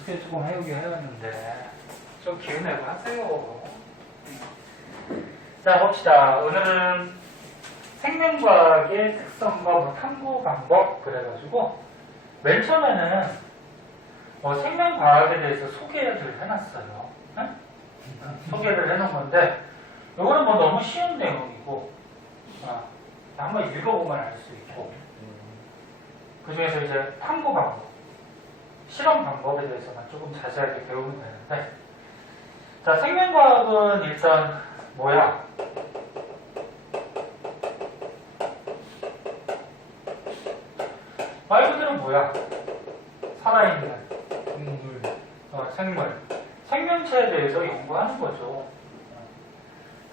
어떻게 조금 해오긴 해왔는데 좀 기운 내고 하세요. 자, 봅시다. 오늘은 생명과학의 특성과 뭐 탐구 방법 그래가지고 맨 처음에는 생명과학에 대해서 소개를 해놨어요. 응? 소개를 해놓은 건데 이거는 뭐 너무 쉬운 내용이고 한번 읽어보면 알 수 있고 그 중에서 이제 탐구 방법, 실험 방법에 대해서만 조금 자세하게 배우면 되는데 자, 생명과학은 일단 뭐야? 말 그대로 뭐야? 살아있는 동물, 생물, 생명체에 대해서 연구하는 거죠.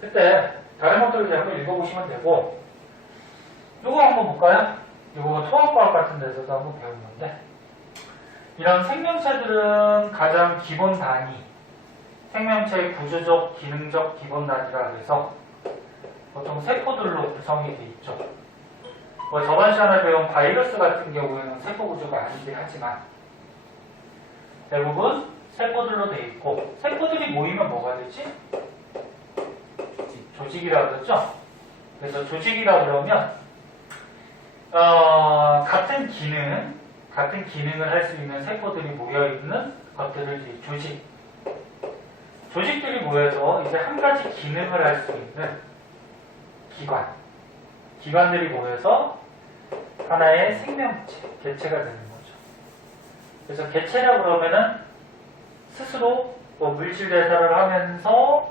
그때 다른 것들 이제 한번 읽어보시면 되고 이거 한번 볼까요? 이거 통합과학 같은 데서도 한번 배운 건데 이런 생명체들은 가장 기본 단위, 생명체의 구조적, 기능적 기본 단위라 해서 보통 세포들로 구성이 돼 있죠. 저번 시간에 배운 바이러스 같은 경우에는 세포 구조가 아니긴 하지만 대부분 세포들로 돼 있고 세포들이 모이면 뭐가 되지? 조직이라고 그랬죠? 그래서 조직이라 그러면 같은 기능을 할 수 있는 세포들이 모여있는 것들을 이제 조직들이 모여서 이제 한 가지 기능을 할 수 있는 기관들이 모여서 하나의 생명체, 개체가 되는 거죠. 그래서 개체라 그러면은 스스로 물질 대사를 하면서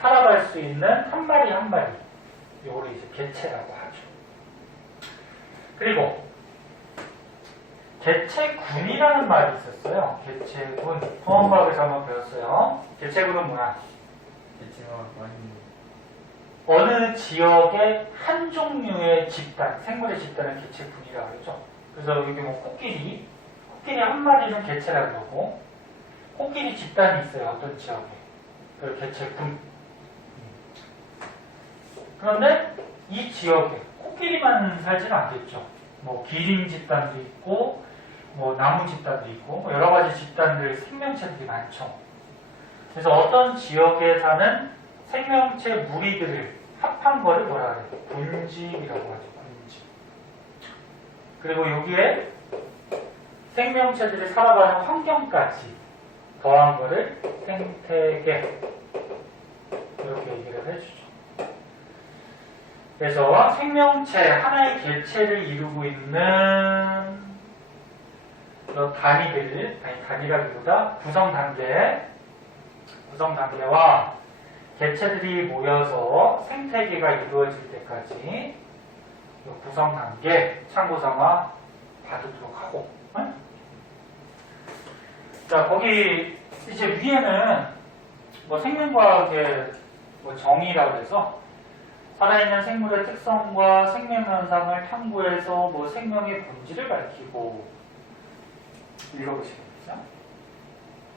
살아갈 수 있는 한 마리 한 마리, 이거를 이제 개체라고 하죠. 그리고 개체군이라는 말이 있었어요. 개체군. 통합과학에서 한번 배웠어요. 개체군은 뭐야? 개체가 많이 어느 지역의 한 종류의 집단, 생물의 집단을 개체군이라고 하죠. 그래서 여기 뭐 코끼리 한 마리는 개체라고 그러고 코끼리 집단이 있어요. 어떤 지역에. 그 개체군. 그런데 이 지역에 코끼리만 살지는 않겠죠. 뭐 기린 집단도 있고 뭐 나무 집단도 있고 뭐 여러 가지 집단들, 생명체들이 많죠. 그래서 어떤 지역에 사는 생명체 무리들을 합한 거를 뭐라 그래요? 군집이라고 하죠. 군집. 그리고 여기에 생명체들이 살아가는 환경까지 더한 거를 생태계, 이렇게 얘기를 해주죠. 그래서 생명체 하나의 개체를 이루고 있는 단위라기보다 구성 단계와 개체들이 모여서 생태계가 이루어질 때까지 구성 단계 참고삼아 봐두도록 하고. 응? 자, 거기 이제 위에는 뭐 생명과학의 뭐 정의라고 해서 살아있는 생물의 특성과 생명현상을 탐구해서 뭐 생명의 본질을 밝히고 읽어보시면 되죠.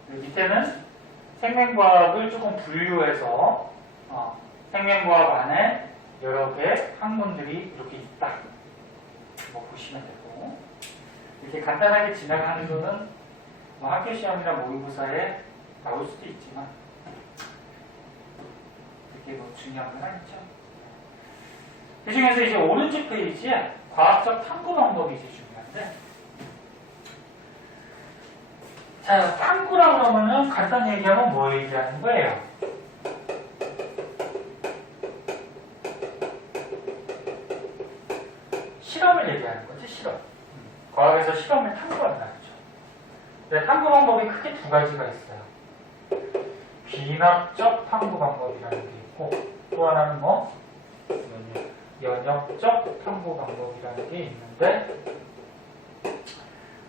밑에는 생명과학을 조금 분류해서 생명과학 안에 여러 개의 학문들이 이렇게 있다. 뭐 보시면 되고 이렇게 간단하게 지나가는 거는 뭐 학교 시험이나 모의고사에 나올 수도 있지만 그게 뭐 중요한 건 아니죠. 그 중에서 이제 오른쪽 페이지에 과학적 탐구 방법이 이제 중요한데 자, 탐구라 그러면은 간단히 얘기하면 뭐 얘기하는 거예요? 실험을 얘기하는 거지, 실험. 과학에서 실험을 탐구한다는 거죠. 근데 탐구 방법이 크게 두 가지가 있어요. 귀납적 탐구 방법이라는 게 있고 또 하나는 뭐? 연역적 탐구 방법이라는 게 있는데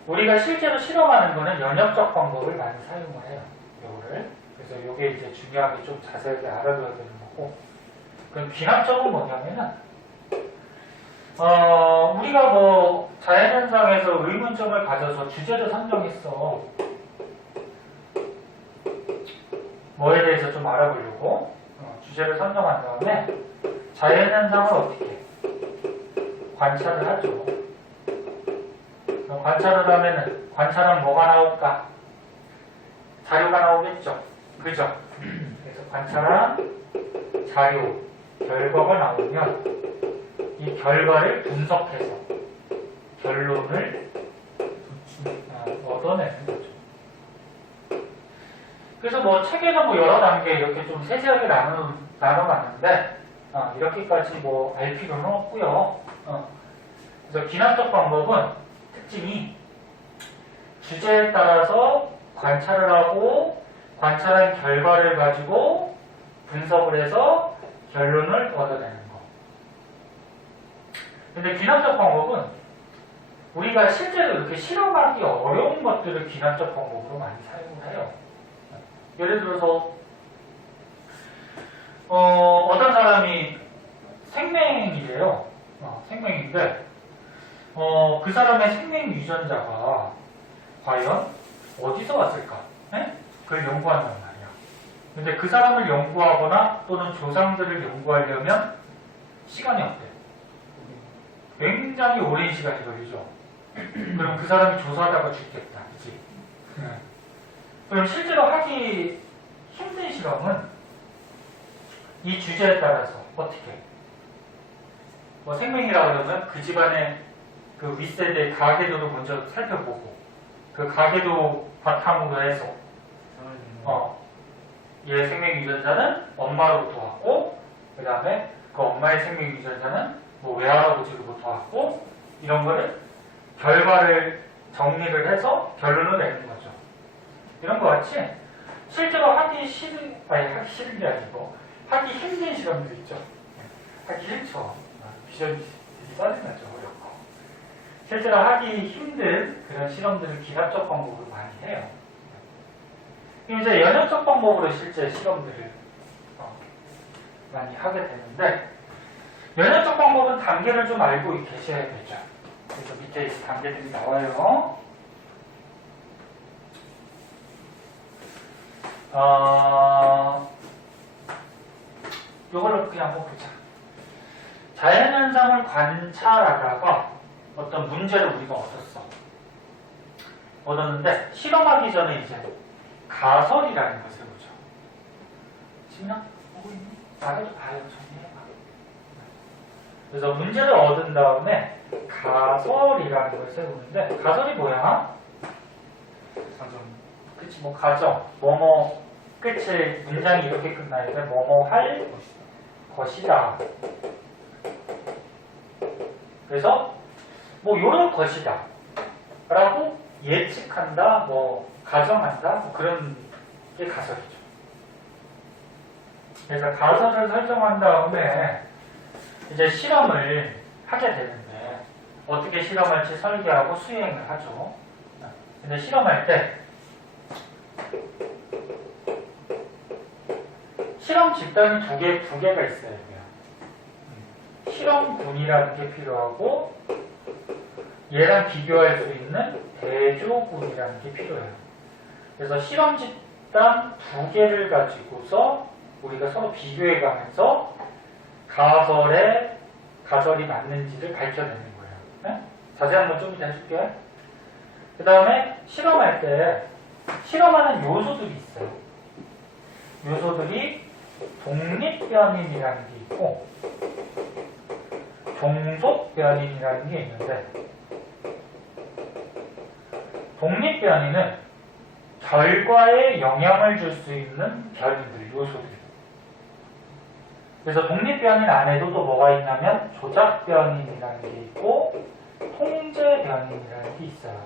우리가 실제로 실험하는 거는 연역적 방법을 많이 사용을 해요. 요거를. 그래서 요게 이제 중요하게 좀 자세하게 알아둬야 되는 거고 그럼 귀납적은 뭐냐면은 우리가 뭐 자연현상에서 의문점을 가져서 주제를 선정했어. 뭐에 대해서 좀 알아보려고 주제를 선정한 다음에 자연현상을 어떻게 해? 관찰을 하죠. 관찰을 하면은 관찰은 뭐가 나올까? 자료가 나오겠죠. 그죠? 그래서 관찰한 자료, 결과가 나오면 이 결과를 분석해서 결론을 얻어내는 거죠. 그래서 뭐 책에는 뭐 여러 단계 이렇게 좀 세세하게 나눠봤는데 이렇게까지 뭐 알 필요는 없고요. 그래서 기납적 방법은 특징이 주제에 따라서 관찰을 하고 관찰한 결과를 가지고 분석을 해서 결론을 얻어내는 거. 근데 기납적 방법은 우리가 실제로 이렇게 실험하기 어려운 것들을 기납적 방법으로 많이 사용을 해요. 예를 들어서 어떤 사람이 생명이래요. 생명인데 그 사람의 생명 유전자가 과연 어디서 왔을까? 네? 그걸 연구한단 말이야. 근데 그 사람을 연구하거나 또는 조상들을 연구하려면 시간이 어때? 굉장히 오랜 시간이 걸리죠. 그럼 그 사람이 조사하다가 죽겠다. 그치? 네. 그럼 실제로 하기 힘든 실험은 이 주제에 따라서 어떻게? 뭐 생명이라고 그러면 그 집안의 그 윗세대 가계도를 먼저 살펴보고 그 가계도 바탕으로 해서 얘 생명 유전자는 엄마로부터 왔고 그 다음에 그 엄마의 생명 유전자는 뭐 외할아버지로부터 왔고 이런 거를 결과를 정리를 해서 결론을 내는 거죠. 이런 거 같이 실제로 하기 싫은 게 아니고 하기 힘든 실험도 있죠. 하기 싫죠. 비전이 짜증나죠. 어렵고. 실제로 하기 힘든 그런 실험들을 기납적 방법으로 많이 해요. 이제 연역적 방법으로 실제 실험들을 많이 하게 되는데 연역적 방법은 단계를 좀 알고 계셔야 되죠. 그래서 밑에 단계들이 나와요. 요걸로 그냥 한번 보자. 자연현상을 관찰하다가 어떤 문제를 우리가 얻었는데 실험하기 전에 이제 가설이라는 것을 보죠. 지민아, 보고 있니? 나를 좀 봐요. 정리해봐. 그래서 문제를 얻은 다음에 가설이라는 걸 세우는데 가설이 뭐야? 그치, 뭐 가정, 뭐뭐 끝에 문장이 이렇게 끝나야 돼. 뭐뭐 할 것이다. 그래서 뭐 요럴 것이다 라고 예측한다, 뭐 가정한다, 뭐 그런 게 가설이죠. 그래서 가설을 설정한 다음에 이제 실험을 하게 되는데 어떻게 실험할지 설계하고 수행을 하죠. 근데 실험할 때 실험 집단이 두 개가 있어요. 실험군이라는 게 필요하고 얘랑 비교할 수 있는 대조군이라는 게 필요해요. 그래서 실험 집단 두 개를 가지고서 우리가 서로 비교해 가면서 가설이 맞는지를 밝혀내는 거예요. 네? 자세히 한번 좀 이따 해줄게. 그 다음에 실험할 때 실험하는 요소들이 있어요. 요소들이 독립변인이라는 게 있고 종속변인이라는 게 있는데 독립변인은 결과에 영향을 줄 수 있는 변인들, 요소들. 그래서 독립변인 안에도 또 뭐가 있냐면 조작변인이라는 게 있고 통제변인이라는 게 있어요.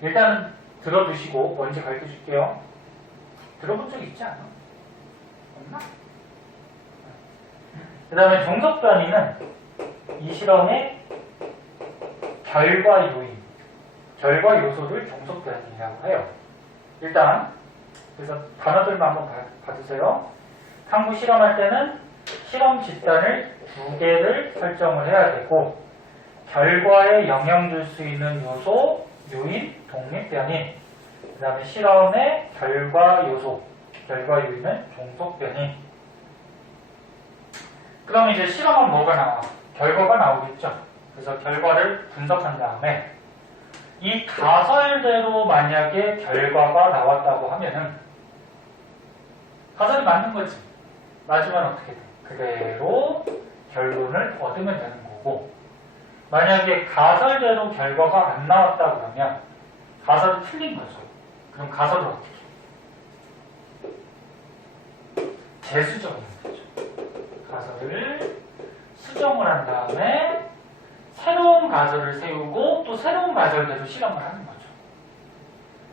일단 들어두시고 뭔지 가르쳐줄게요. 들어본 적 있지 않아? 없나? 그 다음에 종속변인은 이 실험의 결과 요인, 결과 요소를 종속변인이라고 해요. 일단 그래서 단어들만 한번 봐주세요. 탐구 실험할 때는 실험 집단을 두 개를 설정을 해야 되고 결과에 영향 줄 수 있는 요소, 요인, 독립변인, 그 다음에 실험의 결과 요소, 결과 요인은 종속변인. 그럼 이제 실험은 뭐가 나와? 결과가 나오겠죠. 그래서 결과를 분석한 다음에 이 가설대로 만약에 결과가 나왔다고 하면은 가설이 맞는 거지. 맞으면 어떻게 돼? 그대로 결론을 얻으면 되는 거고, 만약에 가설대로 결과가 안 나왔다 그러면 가설이 틀린 거죠. 그럼 가설을 어떻게 해? 재수정하면 되죠. 가설을 수정을 한 다음에 새로운 가설을 세우고 또 새로운 가설대로 실험을 하는 거죠.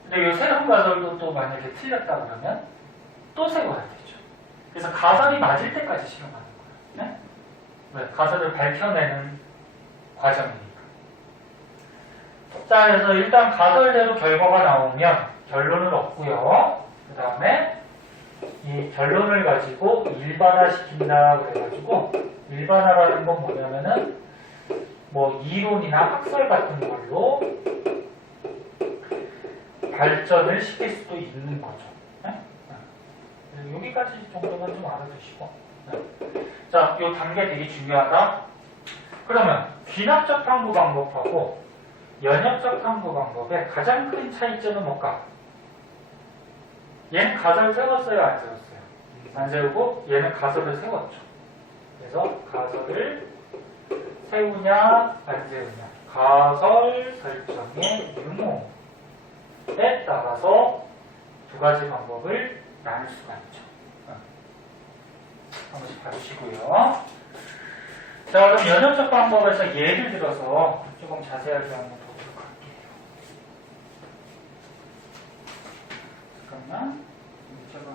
근데 이 새로운 가설도 또 만약에 틀렸다 그러면 또 세워야 되죠. 그래서 가설이 맞을 때까지 실험하는 거예요. 네? 왜? 가설을 밝혀내는 과정이니까. 자, 그래서 일단 가설대로 결과가 나오면 결론을 얻고요. 그 다음에 이 결론을 가지고 일반화시킨다 그래가지고, 일반화라는 건 뭐냐면은 뭐 이론이나 학설 같은 걸로 발전을 시킬 수도 있는 거죠. 네? 네. 여기까지 정도만 좀 알아두시고. 네. 자, 이 단계 되게 중요하다. 그러면 귀납적 탐구 방법하고 연역적 탐구 방법의 가장 큰 차이점은 뭘까? 얘는 가설을 세웠어요, 안 세웠어요? 안 세우고 얘는 가설을 세웠죠. 그래서 가설을 세우냐 안 세우냐, 가설 설정의 유무에 따라서 두 가지 방법을 나눌 수가 있죠. 한 번씩 봐주시고요. 자, 그럼 연역적 방법에서 예를 들어서 조금 자세하게 한번 보도록 할게요. 잠깐만. 제가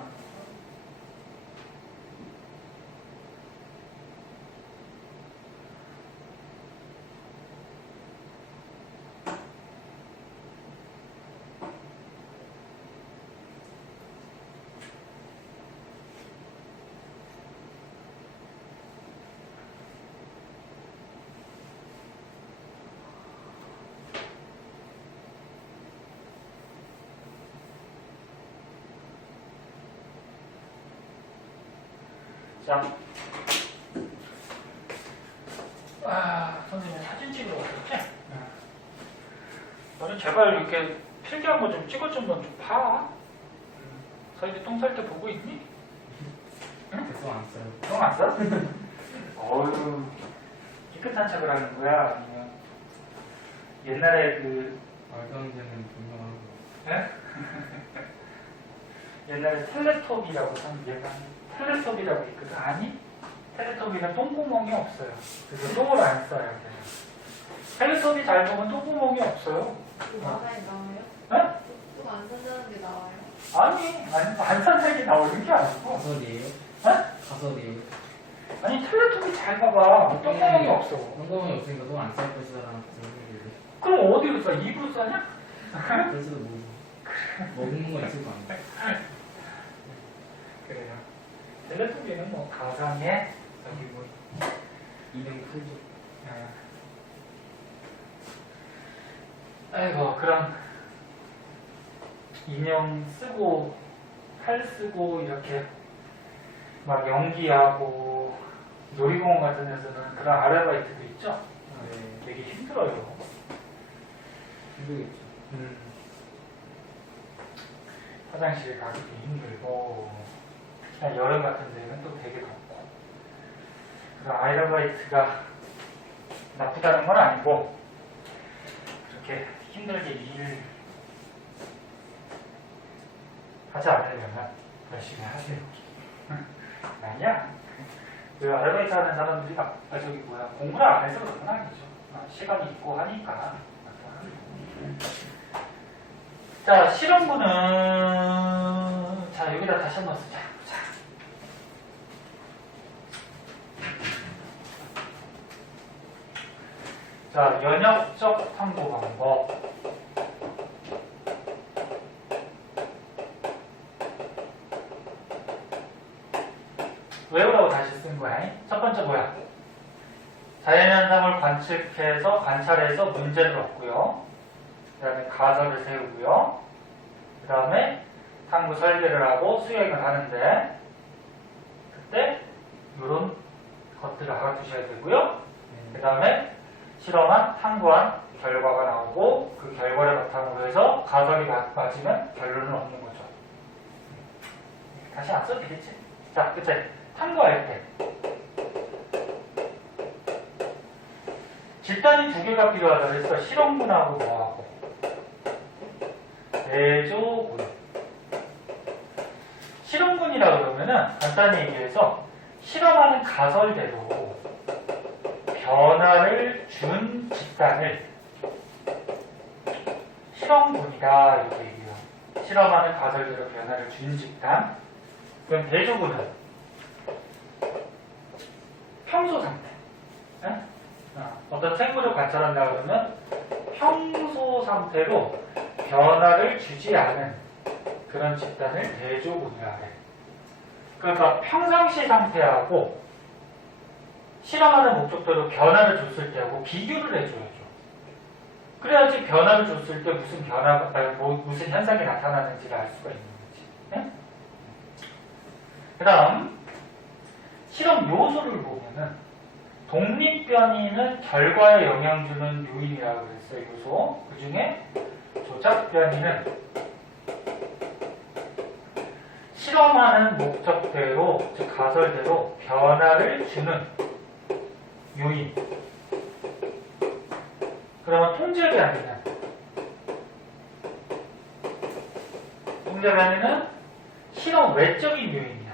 자, 선생님 사진 찍으러 왔었지? 너는 제발 이렇게 필기한 거 좀 찍어주면 좀 봐. 서희이 똥 쌀 때 보고 있니? 응? 똥안 써요. 똥 안 쌌어? 어휴, 깨끗한 척을 하는 거야? 아니면 옛날에 그 말도 안 되는 분명한 거. 예? 옛날에 텔레토비라고 얘가 텔레토비라고 있거든. 아니? 텔레토비는 똥구멍이 없어요. 그래서 똥을 안 싸요. 텔레토비 잘 보면 똥구멍이 없어요. 만화에 나와요? 네? 똥안 산다는 게 나와요? 아니, 안 산다는 게 나오는 게 아니고. 가설이에요? 네? 가설이에요? 아니, 텔레토비 잘 봐봐. 똥구멍이 없어. 똥구멍이 없으니까 똥 안 쌀 것이다라는 생각이 그럼 어디로 싸? 입으로 싸냐? 그래서도 모르고 먹는 거 있을 거 아니에요? 그래요. 텔레토비는 뭐 가상의 여기 뭐 이름 풀죠. 아이고, 그런 인형 쓰고 팔 쓰고 이렇게 막 연기하고 놀이공원 같은 데서는 그런 아르바이트도 있죠. 네. 되게 힘들어요. 힘들겠죠. 화장실 가기도 힘들고, 특히나 여름 같은 데는 또 되게 덥고. 그래서 아르바이트가 나쁘다는 건 아니고, 그렇게 힘들게 일을 하지 않으려면 열심히 하세요. 아니야. 그 아르바이트 하는 사람들이 공부를 안 해서 그런 건 아니죠. 시간이 있고 하니까. 자, 실험부는, 자, 여기다 다시 한번 쓰자. 자, 연역적 탐구 방법. 외우라고 다시 쓴 거야. 첫 번째 뭐야? 자연현상을 관찰해서 문제를 얻고요. 그 다음에 가설을 세우고요. 그 다음에 탐구 설계를 하고 수행을 하는데, 그때 이런 것들을 알아두셔야 되고요. 그 다음에 실험한 탐구한 결과가 나오고 그 결과를 바탕으로 해서 가설이 맞으면 결론을 얻는 거죠. 다시 안 써도 되겠지? 자, 그때 탐구할 때 집단이 두 개가 필요하다고 해서 실험군하고 뭐하고 대조군. 실험군이라 그러면은 간단히 얘기해서 실험하는 가설대로 변화를 준 집단을 실험군이다 이렇게 얘기해요. 실험하는 가설대로 변화를 준 집단. 그럼 대조군은 평소 상태. 네? 어떤 생물을 관찰한다 그러면 평소 상태로 변화를 주지 않은 그런 집단을 대조군이라 해. 그러니까 평상시 상태하고 실험하는 목적대로 변화를 줬을 때하고 비교를 해줘야죠. 그래야지 변화를 줬을 때 무슨 변화가, 무슨 현상이 나타나는지를 알 수가 있는 거지. 네? 그 다음, 실험 요소를 보면은 독립변이는 결과에 영향 주는 요인이라고 그랬어요. 요소. 그 중에 조작변이는 실험하는 목적대로, 즉 가설대로 변화를 주는 요인. 그러면 통제변이는 실험 외적인 요인이야.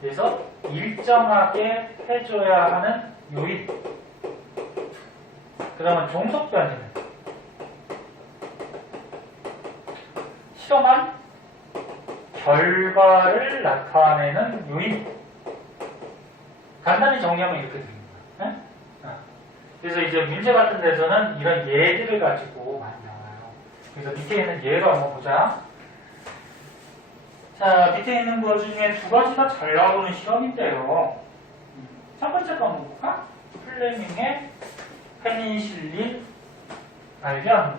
그래서 일정하게 해줘야 하는 요인. 그러면 종속변이는 실험한 결과를 나타내는 요인. 간단히 정리하면 이렇게 됩니다. 네? 그래서 이제 문제 같은 데서는 이런 예들을 가지고 많이 나와요. 그래서 밑에 있는 예로 한번 보자. 자, 밑에 있는 것 중에 두 가지가 잘 나오는 실험인데요. 첫 번째 거 한번 볼까? 플레밍의 페니실린 발견.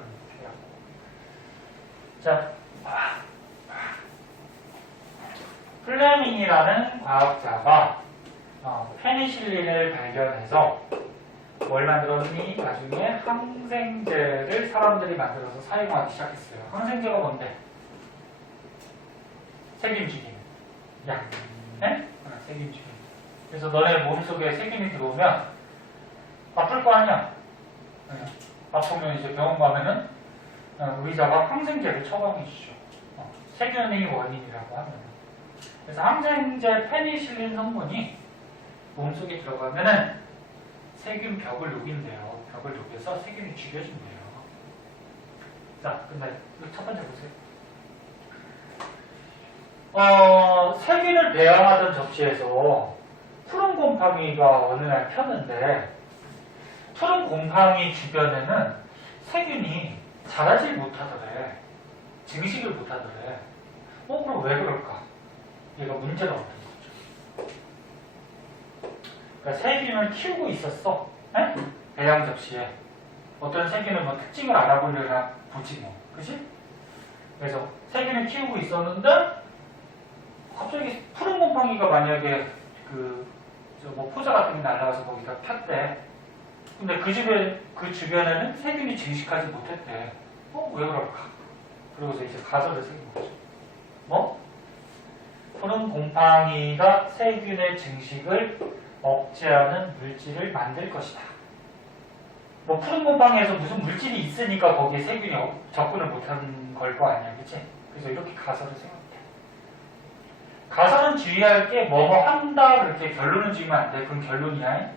자, 플레밍이라는 과학자가 페니실린을 발견해서 뭘 만들었니? 나중에 항생제를 사람들이 만들어서 사용하기 시작했어요. 항생제가 뭔데? 세균 죽이는 약. 네? 세균 죽이는. 그래서 너네 몸속에 세균이 들어오면 아플 거 아니야? 네. 아프면 이제 병원 가면은 의사가 항생제를 처방해 주죠. 세균이 원인이라고 하면. 그래서 항생제 페니실린 성분이 몸속에 들어가면은 세균 벽을 녹인대요. 벽을 녹여서 세균이 죽여진대요. 자, 근데 첫 번째 보세요. 세균을 배양하던 접시에서 푸른 곰팡이가 어느 날 폈는데 푸른 곰팡이 주변에는 세균이 자라질 못하더래. 증식을 못하더래. 그럼 왜 그럴까? 얘가 문제가 없는 거죠. 그러니까 세균을 키우고 있었어. 네? 배양 접시에. 어떤 세균은 뭐 특징을 알아보려나 보지 뭐. 그치? 그래서 세균을 키우고 있었는데 갑자기 푸른 곰팡이가 만약에 뭐 포자 같은 게 날라와서 거기다 폈대. 근데 그 주변에는 세균이 증식하지 못했대. 왜 그럴까? 그러고서 이제 가설을 새긴 거죠. 뭐? 푸른 곰팡이가 세균의 증식을 억제하는 물질을 만들 것이다. 뭐 푸른 곰팡이에서 무슨 물질이 있으니까 거기에 세균이 접근을 못한 걸 거 아니야, 그치? 그래서 이렇게 가설을 세웠대. 가설은 주의할 게 뭐뭐 한다 그렇게 결론을 지으면 안 돼. 그건 결론이야.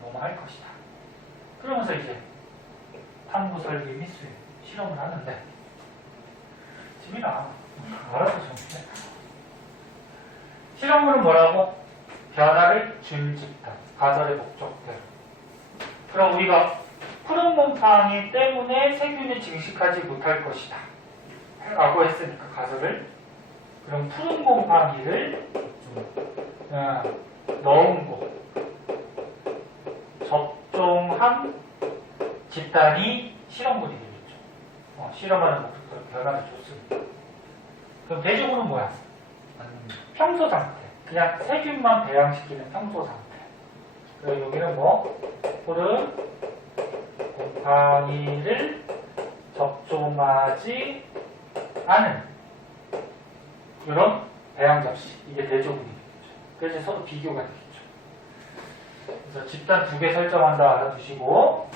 뭐뭐 할 것이다. 그러면서 이제 탐구 설계 및 수행 실험을 하는데 재미나. 알아서 좀 해. 실험물은 뭐라고? 변화를 준 집단. 가설의 목적대로. 그럼 우리가 푸른 곰팡이 때문에 세균이 증식하지 못할 것이다. 라고 했으니까 가설을. 그럼 푸른 곰팡이를 넣은 곳, 접종한 집단이 실험물이 되겠죠. 실험하는 목적으로 변화를 줬습니다. 그럼 대조군은 뭐야? 평소 상태. 그냥 세균만 배양시키는 평소 상태. 그리고 여기는 뭐? 푸른 곰팡이. 곰팡이를 접종하지 않은 이런 배양 접시. 이게 대조군이 되겠죠. 그래서 서로 비교가 되겠죠. 그래서 집단 2개 설정한다 알아두시고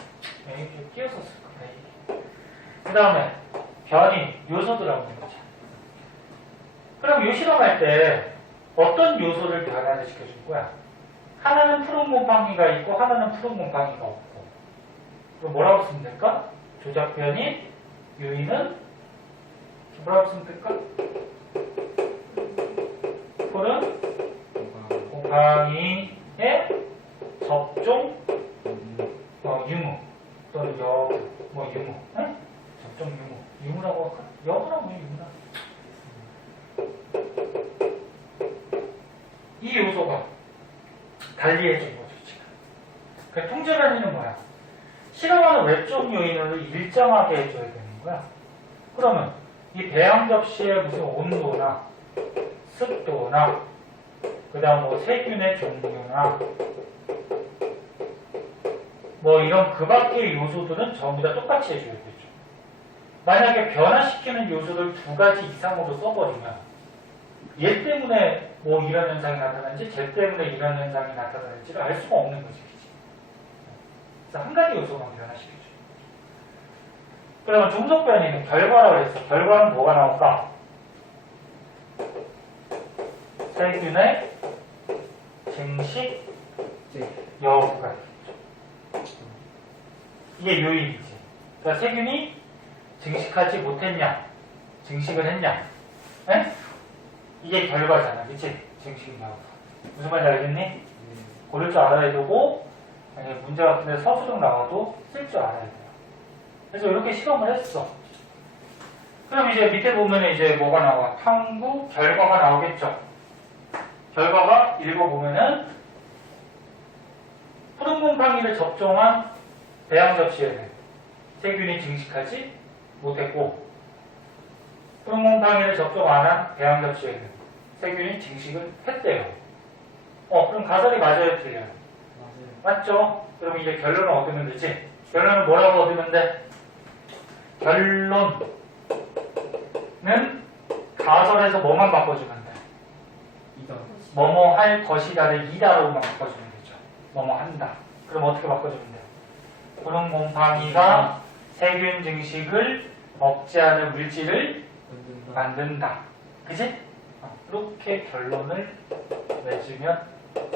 이렇게 끼워서 쓸 겁니다. 그 다음에 변이 요소들하고 있는 거죠. 그럼 요 실험할 때 어떤 요소를 변화를 시켜줄 거야? 하나는 푸른 곰팡이가 있고 하나는 푸른 곰팡이가 없고. 그럼 뭐라고 쓰면 될까? 조작 변이 요인은 뭐라고 쓰면 될까? 푸른 곰팡이의 접종 유무 또는 유무. 응? 접종 유무. 유무라고 할까? 여무라고 뭐 유무라. 이 요소가 달리해주는 거죠, 지금. 그 통제 변이는 뭐야? 실험하는 외적 요인을 일정하게 해줘야 되는 거야. 그러면 이 배양 접시의 무슨 온도나 습도나 그 다음 뭐 세균의 종류나 뭐 이런 그 밖의 요소들은 전부 다 똑같이 해줘야 되죠. 만약에 변화시키는 요소를 2가지 이상으로 써버리면 얘 때문에 뭐 이런 현상이 나타나는지 쟤 때문에 이런 현상이 나타나는지를 알 수가 없는 거지. 그래서 한 가지 요소만 변화시켜줘. 그러면 종속 변이는 결과라고 했어. 결과는 뭐가 나올까? 세균의 증식 여부가 되겠죠. 이게 요인이지. 그러니까 세균이 증식하지 못했냐, 증식을 했냐. 에? 이게 결과잖아. 그치? 증식 여부. 무슨 말인지 알겠니? 고를 줄 알아야 되고, 만약에 문제 같은 데 서술형 나와도 쓸 줄 알아야 돼요. 그래서 이렇게 실험을 했어. 그럼 이제 밑에 보면 이제 뭐가 나와? 탐구 결과가 나오겠죠. 결과가 읽어보면은 푸른 곰팡이를 접종한 배양 접시에는 세균이 증식하지 못했고, 푸른 곰팡이를 접종 안 한 배양 접시에는 세균이 증식을 했대요. 그럼 가설이 맞아요, 틀려요? 맞죠? 그럼 이제 결론을 얻으면 되지. 결론은 뭐라고 얻으면 돼? 결론은 가설에서 뭐만 바꿔주면 돼? 뭐뭐 할 것이다를 이다로만 바꿔주면 되죠. 뭐뭐 한다. 그럼 어떻게 바꿔주면 돼? 푸른 곰팡이가 세균 증식을 억제하는 물질을 만든다. 그치? 이렇게 결론을 맺으면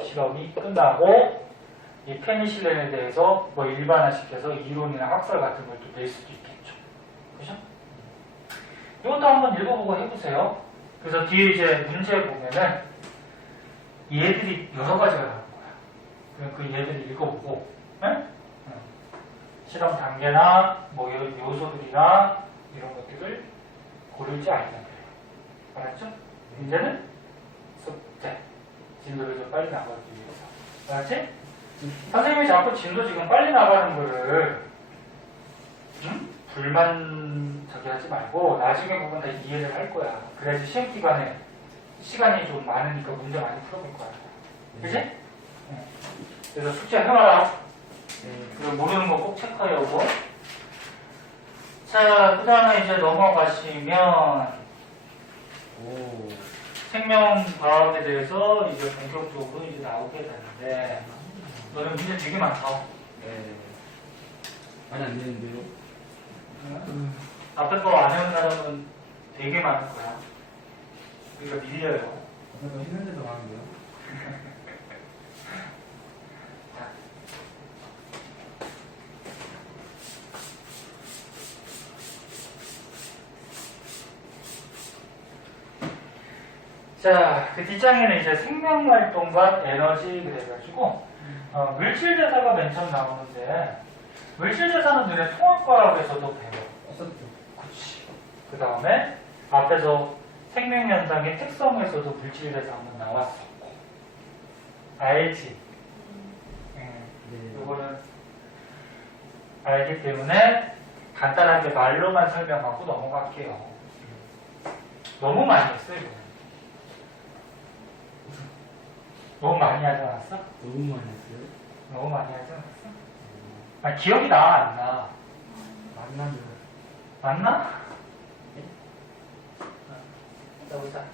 실험이 끝나고 이 페니실린에 대해서 뭐 일반화시켜서 이론이나 학설 같은 걸 또 낼 수도 있겠죠. 그죠? 이것도 한번 읽어보고 해보세요. 그래서 뒤에 이제 문제 보면은 얘들이 여러 가지가 나올 거야. 그럼 그 얘들을 읽어보고, 응? 실험 단계나 뭐 이런 요소들이나 이런 것들을 고르지 않으면 돼요. 알았죠? 문제는 숙제. 진도를 좀 빨리 나가기 위해서. 알았지? 선생님이 자꾸 진도 지금 빨리 나가는 거를 불만 저기 하지 말고 나중에 보면 다 이해를 할 거야. 그래야지 시험 기간에 시간이 좀 많으니까 문제 많이 풀어볼 거야. 그치? 그래서 숙제 해봐라. 그리고 모르는 거 꼭 체크해오고. 자, 그 다음에 이제 넘어가시면 생명과학에 대해서 이제 본격적으로 이제 나오게 되는데 너는 문제 되게 많다. 많이 안 되는데요? 앞에 거 안 해온 사람은 되게 많을 거야. 우리가 밀려요. 앞에 거 했는데도 많은데요? 자, 그 뒷장에는 이제 생명활동과 에너지 그래가지고 물질대사가 맨 처음 나오는데 물질대사는 너네 통합과학에서도 배워. 그치. 그 다음에 앞에서 생명현상의 특성에서도 물질대사 한번 나왔었고. 알지? 이거는 알기 때문에 간단하게 말로만 설명하고 넘어갈게요. 너무 많이 했어, 이거. 너무 많이 하지 않았어? 너무 많이 했어요? 너무 많이 하지 않았어? 기억이 나, 안 나? 만나면 맞나? 해보자.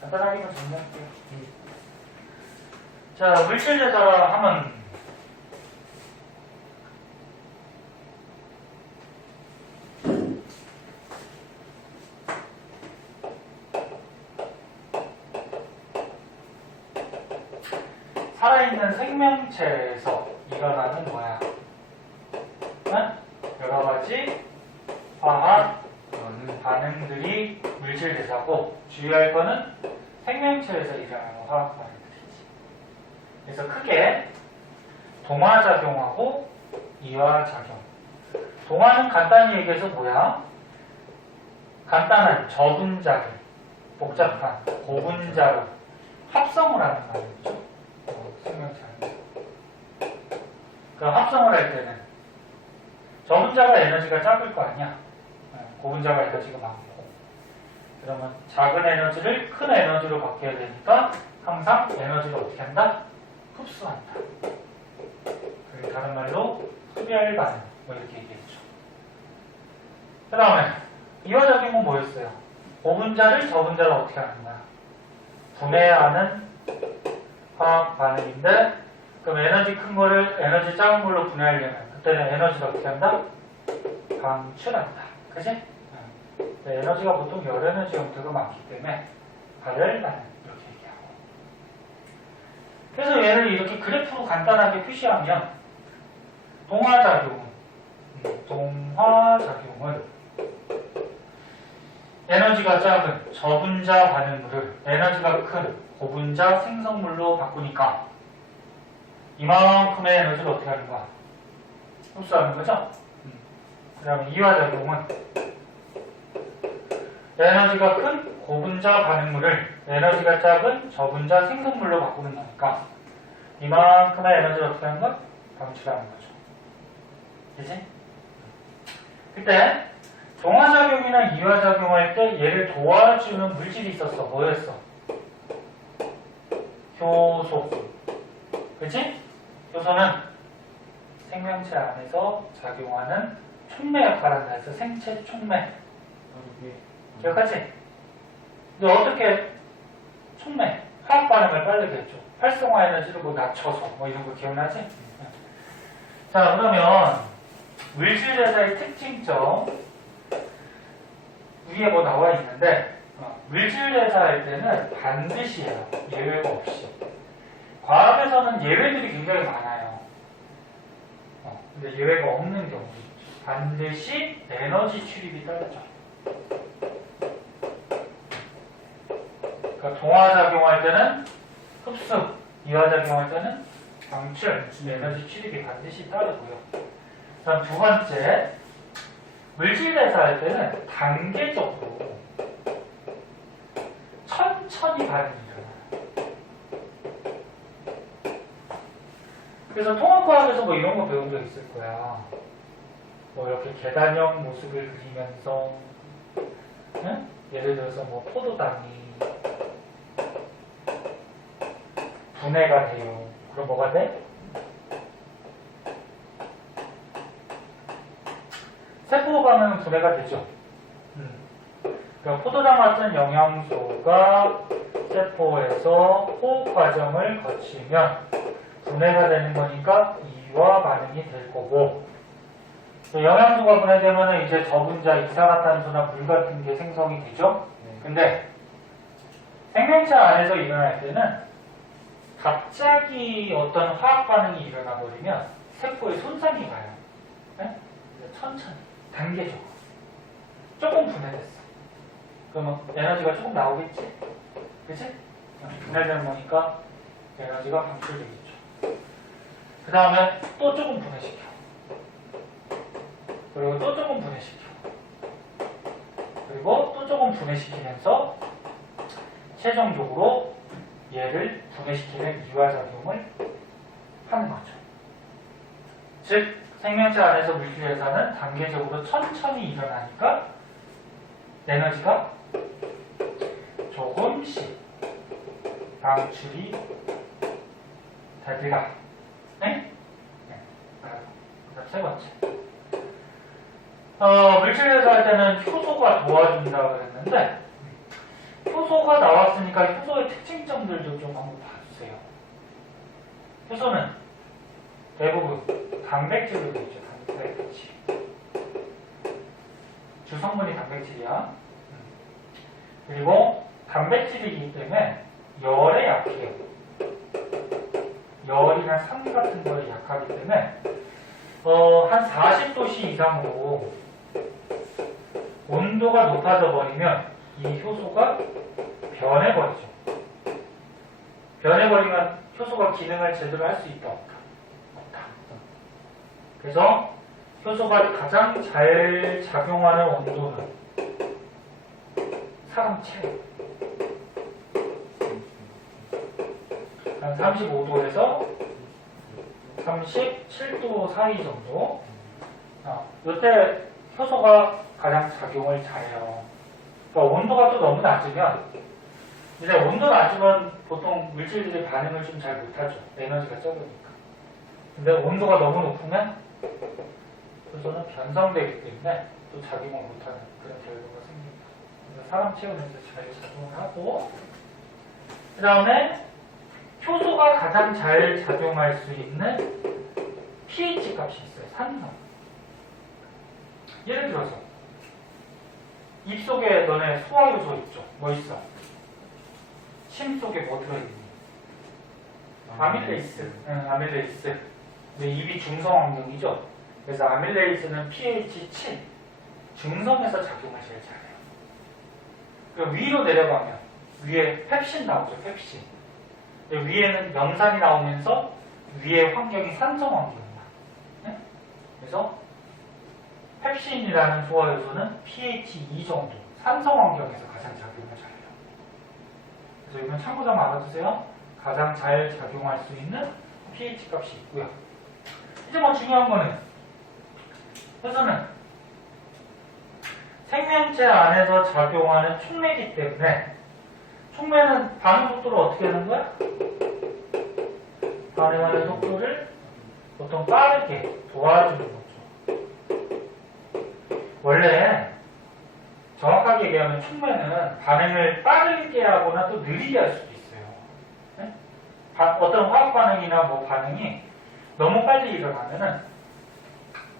간단하게만 정리할게요. 자, 물질대사 하면 살아있는 생명체에서 일어나는 뭐야? 응? 여러 가지 화학 반응들이 물질대사고 주의할 거는 생명체에서 일어나는 화학 반응들이지. 그래서 크게 동화작용하고 이화작용. 동화는 간단히 얘기해서 뭐야? 간단한 저분자를 복잡한 고분자로 합성을 하는 말이죠. 생명체 안에서. 그 합성을 할 때는 저분자가 에너지가 작을 거 아니야. 고분자가 에너지가 많고. 그러면 작은 에너지를 큰 에너지로 바뀌어야 되니까 항상 에너지를 어떻게 한다? 흡수한다. 그리고 다른 말로 흡열 반응 뭐 이렇게 얘기했죠. 그 다음에 이화작용은 뭐였어요? 고분자를 저분자로 어떻게 하는 거야? 분해하는 화학 반응인데 그럼 에너지 큰 거를 에너지 작은 걸로 분해하려면 그때는 에너지를 어떻게 한다? 방출한다. 그지? 에너지가 보통 열 에너지 형태가 많기 때문에 발열 반응 이렇게 얘기하고. 그래서 얘를 이렇게 그래프로 간단하게 표시하면 동화작용은 에너지가 작은 저분자 반응물을 에너지가 큰 고분자 생성물로 바꾸니까 이만큼의 에너지를 어떻게 하는 거야? 흡수하는 거죠? 그 다음에 이화작용은 에너지가 큰 고분자 반응물을 에너지가 작은 저분자 생성물로 바꾸는 거니까 이만큼의 에너지를 어떻게 하는 거야? 방출하는 거죠. 그치? 그때 동화작용이나 이화작용할 때 얘를 도와주는 물질이 있었어. 뭐였어? 효소. 그치? 효소는 생명체 안에서 작용하는 촉매 역할을 한다 해서 생체 촉매. 기억하지? 근데 어떻게 촉매, 화학 반응을 빠르게 했죠? 활성화 에너지를 뭐 낮춰서 뭐 이런 거 기억나지? 자, 그러면 물질대사의 특징점 위에 뭐 나와 있는데 물질대사 할 때는 반드시 해요. 예외가 없이. 과학에서는 예외들이 굉장히 많아요. 근데 예외가 없는 경우 반드시 에너지 출입이 따르죠. 그러니까 동화작용할 때는 흡수, 이화작용할 때는 방출, 에너지 출입이 반드시 따르고요. 그다음 두 번째, 물질대사 할 때는 단계적으로 천천히 반응이 일어나요. 그래서 통합과학에서 뭐 이런 거 배운 적 있을 거야. 뭐 이렇게 계단형 모습을 그리면서, 응? 예를 들어서 뭐 포도당이 분해가 돼요. 그럼 뭐가 돼? 세포 반응은 분해가 되죠. 그러니까 포도당 같은 영양소가 세포에서 호흡 과정을 거치면 분해가 되는 거니까 이와 반응이 될 거고, 영양소가 분해되면 이제 저분자 이산화탄소나 물 같은 게 생성이 되죠. 근데 생명체 안에서 일어날 때는 갑자기 어떤 화학 반응이 일어나 버리면 세포에 손상이 가요. 네? 천천히, 단계적으로. 조금 분해됐어. 그러면 에너지가 조금 나오겠지? 그치? 분해되는 거니까 에너지가 방출되겠죠. 그 다음에 또 조금 분해시켜. 그리고 또 조금 분해시켜. 그리고 또 조금 분해시키면서 최종적으로 얘를 분해시키는 이화작용을 하는 거죠. 즉, 생명체 안에서 물질대사는 단계적으로 천천히 일어나니까 에너지가 조금씩 방출이 되리라. 네? 네. 그다음 세 번째. 물질에서 할 때는 효소가 도와준다고 그랬는데, 효소가 나왔으니까 효소의 특징점들도 좀 한번 봐주세요. 효소는 대부분 단백질로 되어 있죠. 단백질. 주성분이 단백질이야. 그리고 단백질이기 때문에 열에 약해요. 열이나 산 같은 거에 약하기 때문에 한 40도씨 이상으로 온도가 높아져 버리면 이 효소가 변해버리죠. 변해버리면 효소가 기능을 제대로 할 수 있다 없다? 없다. 그래서 효소가 가장 잘 작용하는 온도는 사람 체온 한 35도에서 37도 사이 정도. 이때 효소가 가장 작용을 잘해요. 그러니까 온도가 또 너무 낮으면, 이제 온도 낮으면 보통 물질들이 반응을 좀 잘 못하죠. 에너지가 적으니까. 근데 온도가 너무 높으면 효소는 변성되기 때문에 또 작용을 못하는 그런 결과가 생깁니다. 그래서 사람 체온에서 잘 작용을 하고, 그 다음에 효소가 가장 잘 작용할 수 있는 pH 값이 있어요. 산성. 예를 들어서 입속에 너네 소화효소 있죠? 뭐 있어? 침 속에 뭐 들어있니? 아밀레이스. 아밀레이스. 근데 입이 중성 환경이죠? 그래서 아밀레이스는 pH 7. 중성에서 작용을 제일 잘해요. 그리고 위로 내려가면 위에 펩신 나오죠? 펩신. 위에는 염산이 나오면서 위에 환경이 산성 환경이야. 네? 그래서 펩신이라는 소화효소는 pH 2 정도 산성 환경에서 가장 작용을 잘해요. 그래서 이건 참고 좀 알아두세요. 가장 잘 작용할 수 있는 pH 값이 있고요. 이제 뭐 중요한 거는 효소는 생명체 안에서 작용하는 촉매이기 때문에 촉매는 반응 속도를 어떻게 하는 거야? 반응하는 속도를 보통 빠르게 도와주는 거죠. 원래 정확하게 얘기하면 촉매는 반응을 빠르게 하거나 또 느리게 할 수도 있어요. 네? 어떤 화학 반응이나 뭐 반응이 너무 빨리 일어나면은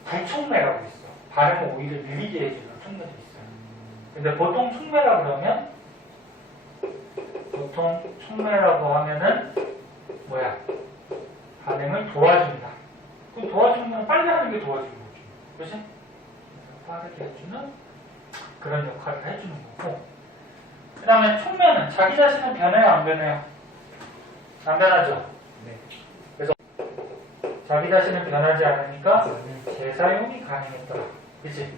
부촉매라고 있어. 반응을 오히려 느리게 해주는 촉매도 있어요. 근데 보통 촉매라 그러면 보통 촉매라고 하면은 뭐야? 반응을 도와준다. 그 도와주는 건 빨리 하는 게 도와주는 거죠. 그렇지? 빠르게 해주는 그런 역할을 해주는 거고. 그 다음에 촉매는 자기 자신은 변해요, 안 변해요? 안 변하죠? 네. 그래서 자기 자신은 변하지 않으니까 재사용이 가능했더라. 그치?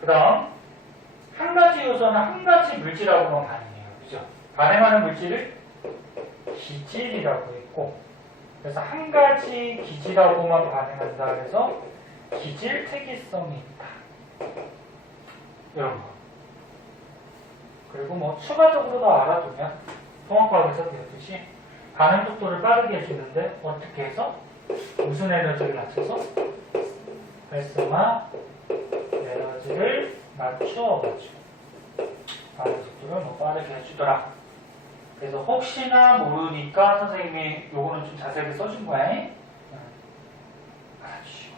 그 다음 한 가지 요소는 한 가지 물질하고만 반응해요. 그죠? 반응하는 물질을 기질이라고 했고, 그래서 한 가지 기질하고만 반응한다 그래서 기질 특이성이 있다. 이런 거. 그리고 뭐 추가적으로 더 알아두면 통합과학에서 배웠듯이 반응 속도를 빠르게 해주는데 어떻게 해서? 무슨 에너지를 낮춰서? 활성화 에너지를 맞춰가지고 반응 속도를 뭐 빠르게 해주더라. 그래서 혹시나 모르니까 선생님이 요거는 좀 자세하게 써준 거야. 알아주시고.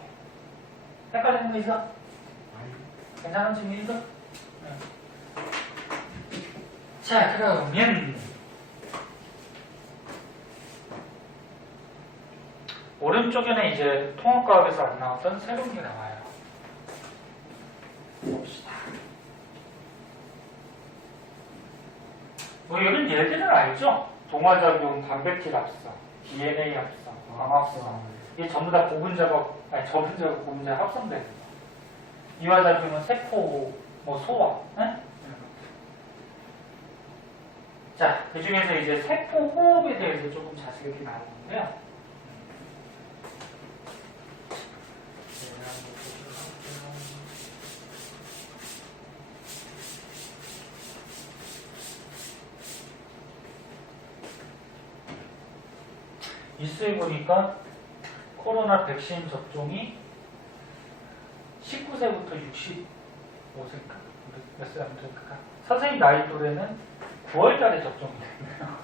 헷갈리는 거 있어? 괜찮은 질문 있어? 자, 그러면 오른쪽에는 이제 통합과학에서 안 나왔던 새로운 게 나와요. 봅시다. 뭐 이런 얘들은 알죠? 동화작용, 단백질 합성, DNA 합성, 광합성. 이게 전부 다 저분자가 고분자 합성되는 거. 이화작용은 세포, 뭐 소화. 응? 자, 그 중에서 이제 세포 호흡에 대해서 조금 자세하게 나오는데요. 뉴스에 보니까 코로나 백신 접종이 19세부터 65세인가? 몇 세 안 될까? 선생님 나이 또래는 9월달에 접종이 됐네요.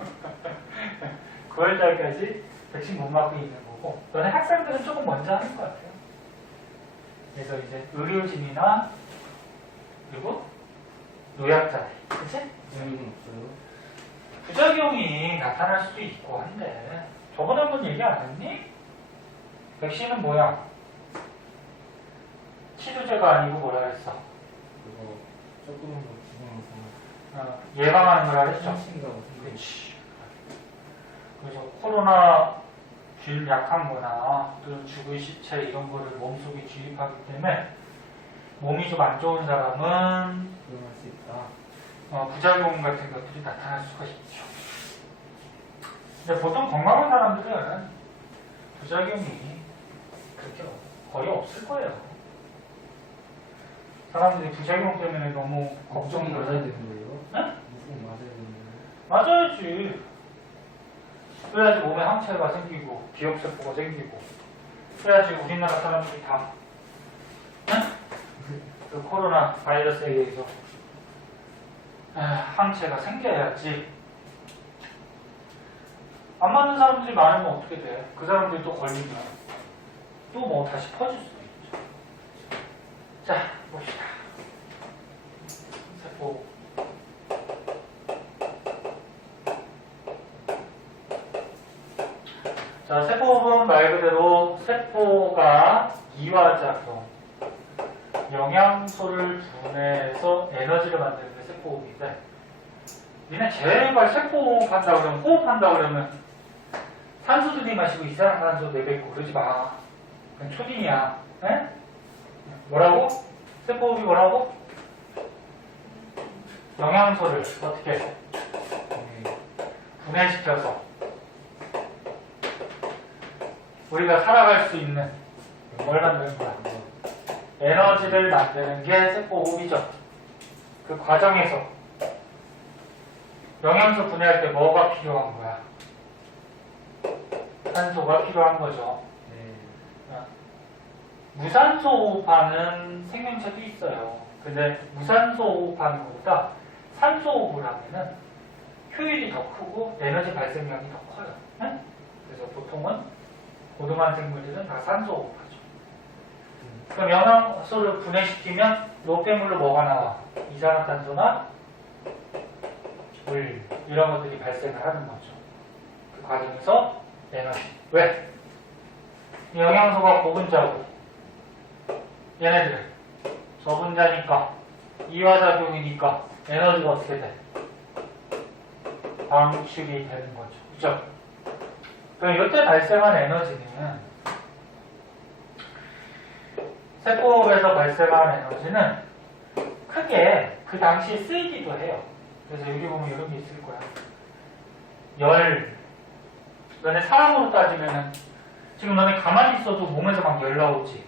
9월달까지 백신 못 맞고 있는 거고, 너네 학생들은 조금 먼저 하는 것 같아요. 그래서 이제 의료진이나 그리고 노약자, 그치? 부작용은 없어요. 부작용이 나타날 수도 있고 한데 저번에 한번 얘기 안 했니? 백신은 뭐야? 치료제가 아니고 뭐라 했어? 그거 조금만 더 죽어서 예방하는 거라 했죠? 한신가 같은데. 그렇지. 그래서 코로나 균 약한 거나 또 죽은 시체 이런 거를 몸속에 주입하기 때문에 몸이 좀 안 좋은 사람은 그럴 수 있다. 부작용 같은 것들이 나타날 수가 있죠. 근데 보통 건강한 사람들은 부작용이 그렇게 거의 없을 거예요. 사람들이 부작용 때문에 너무 걱정이 걱정을 맞아야 해요. 되는 거예요? 응? 무조건 맞아야 되는 거예요? 맞아야지. 그래야지 몸에 항체가 생기고 기억세포가 생기고 그래야지 우리나라 사람들이 다 그 코로나 바이러스에 의해서 항체가 생겨야지. 안 맞는 사람들이 많으면 어떻게 돼? 그 사람들이 또 걸리면 또 뭐 다시 퍼질 수도 있죠. 자, 봅시다. 세포. 자, 세포는 말 그대로 세포가 이화작용, 영양소를 분해해서 에너지를 만드는 게 세포호흡인데, 니네 제발 세포호흡 한다 그러면, 호흡한다 그러면, 산소 들이마시고 이산화탄소 내뱉고 그러지 마. 그냥 초딩이야. 에? 뭐라고? 세포호흡이 뭐라고? 영양소를 어떻게 분해시켜서 우리가 살아갈 수 있는 뭘 만드는 거야? 에너지를 만드는 게 세포호흡이죠. 그 과정에서 영양소 분해할 때 뭐가 필요한 거야? 산소가 필요한 거죠. 네. 무산소 호흡하는 생명체도 있어요. 근데 무산소 호흡하는 것보다 산소 호흡을 하면은 효율이 더 크고 에너지 발생량이 더 커요. 응? 그래서 보통은 고등한 생물들은 다 산소 호흡하죠. 그럼 영양소를 분해시키면 노폐물로 뭐가 나와? 이산화탄소나 물 이런 것들이 발생을 하는 거죠. 그 과정에서 에너지. 왜? 이 영양소가 고분자고 얘네들은 저분자니까 이화작용이니까 에너지가 어떻게 돼? 방출이 되는 거죠. 그죠? 그럼 이때 발생한 에너지는 세포에서 발생한 에너지는 크게 그 당시에 쓰이기도 해요. 그래서 여기 보면 이런 게 있을 거야. 열. 너네 사람으로 따지면은 지금 너네 가만히 있어도 몸에서 막 열 나오지.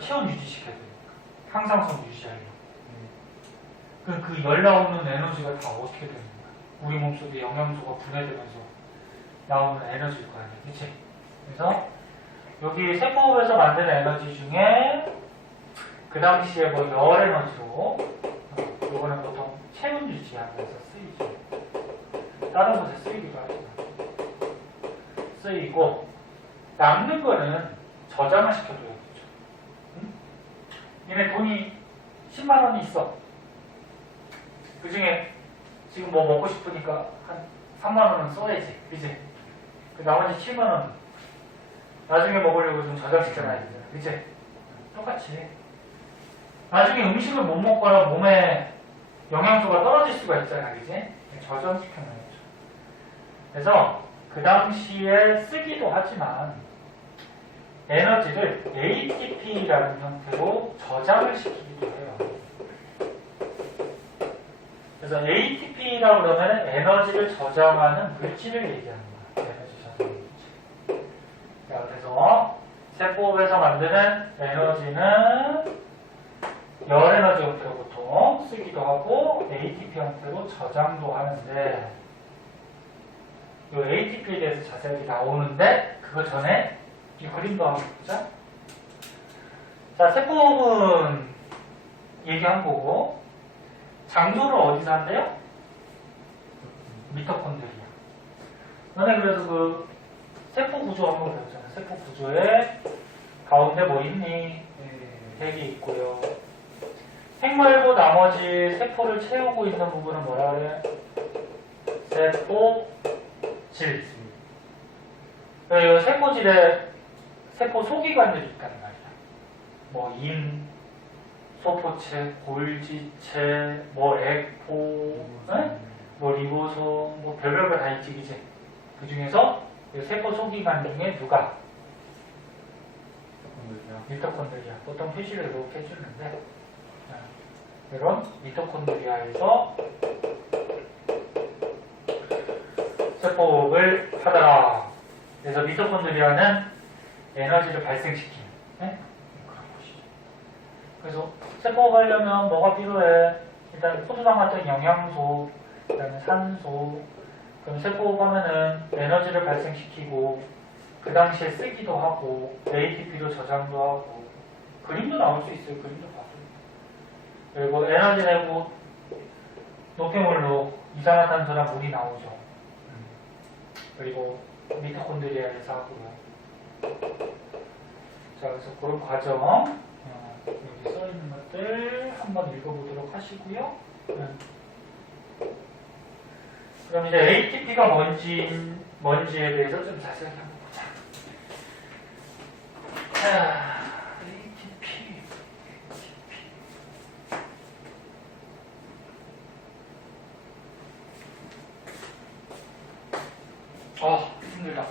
체온 유지시켜야 되니까. 항상성 유지하려고. 그 열 나오는 에너지가 다 어떻게 되는 거야? 우리 몸속에 영양소가 분해되면서 나오는 에너지일 거 아니야. 그치? 그래서 여기 세포에서 만든 에너지 중에 그 당시에 뭐 열 에너지로 요거는 보통 체온 유지하는 데서 쓰이죠. 다른 곳에 쓰이기도 하지만 쓰이고 남는 거는 저장을 시켜둬야겠죠. 응? 얘네 돈이 10만 원이 있어. 그 중에 지금 뭐 먹고 싶으니까 한 3만 원은 써야지. 그치? 그 나머지 7만 원 나중에 먹으려고 좀 저장시켜놔야 되잖아. 그치? 똑같이. 나중에 음식을 못 먹거나 몸에 영양소가 떨어질 수가 있잖아. 그치? 저장시켜놔야죠. 그래서 그 당시에 쓰기도 하지만 에너지를 ATP라는 형태로 저장을 시키기도 해요. 그래서 ATP라고 그러면 에너지를 저장하는 물질을 얘기하는 거야. 에너지 저장 물질. 자, 그래서 세포에서 만드는 에너지는 열 에너지 형태로 보통 쓰기도 하고 ATP 형태로 저장도 하는데 이 ATP에 대해서 자세하게 나오는데 그거 전에 이 그림도 한번 보자. 자, 세포는 얘기한 거고 장소를 어디서 한대요? 미토콘드리아. 너네 그래서 그 세포 구조 한번 배웠잖아. 세포 구조에 가운데 뭐 있니? 핵이 있고요. 핵 말고 나머지 세포를 채우고 있는 부분은 뭐라 그래? 세포질. 이 세포질에 세포 소기관들이 있다는 말이야. 뭐 소포체, 골지체, 뭐 에포, 뭐 리보솜, 뭐 별별 다 있지, 그지? 그 중에서 세포 소기관 중에 누가? 미토콘드리아. 보통 표시를 이렇게 해주는데, 이런 미토콘드리아에서 세포를 하더라. 그래서 미토콘드리아는 에너지를 발생시키는 그런 것이죠. 그래서 세포가 하려면 뭐가 필요해? 일단 포도당 같은 영양소, 그다음에 산소. 그럼 세포가 하면은 에너지를 발생시키고 그 당시에 쓰기도 하고 ATP로 저장도 하고 그림도 나올 수 있어요. 그림도 봐도. 그리고 에너지 내고 노폐물로 이산화탄소랑 물이 나오죠. 그리고 미토콘드리아에서 하고요. 자, 그래서 그런 과정 여기 써 있는 것들 한번 읽어보도록 하시고요. 그럼 이제 ATP가 뭔지에 대해서 좀 자세하게 한번 보자. 자, ATP. 힘들다.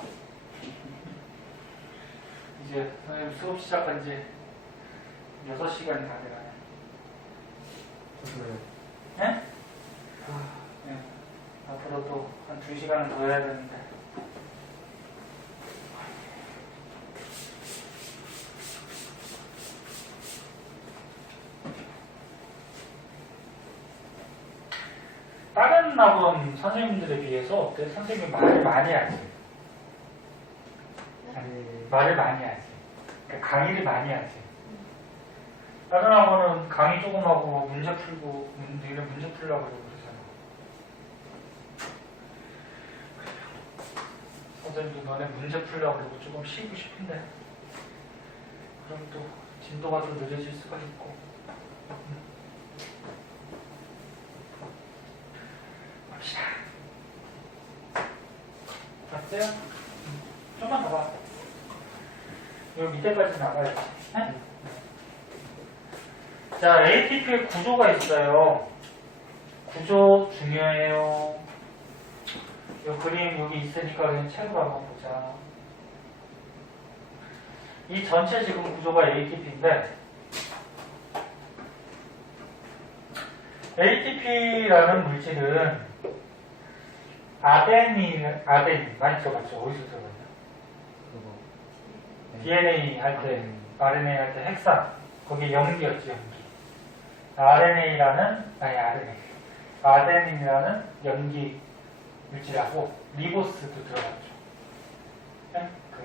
이제 선생님 수업 시작한 지 6시간이 다 돼가네. 네? 네. 앞으로 또 한 2시간은 더 해야 되는데. 다른 학원 선생님들에 비해서 어때? 선생님이 말을 많이 하지? 말을 많이 하지. 그러니까 강의를 많이 하지. 다른 학원은 강의 조금 하고 문제 풀고 너희는 문제 풀려고 그러고 그러잖아. 선생님도 너네 문제 풀려고 그러고 조금 쉬고 싶은데 그럼 또 진도가 좀 늦어질 수가 있고. 갑시다. 어때요? 좀만 더 봐. 여기 밑에까지 나가야지. 네? 자, ATP의 구조가 있어요. 구조 중요해요. 이 그림 여기 있으니까 그냥 책으로 한번 보자. 이 전체 지금 구조가 ATP인데 ATP라는 물질은 아데닌 많이 들어봤죠? 어디서 들어봤냐? DNA 할 때, RNA 할 때 핵산 거기 염기였지, 염기. 아데닌이라는 염기 물질하고 리보스도 들어갔죠. 네? 그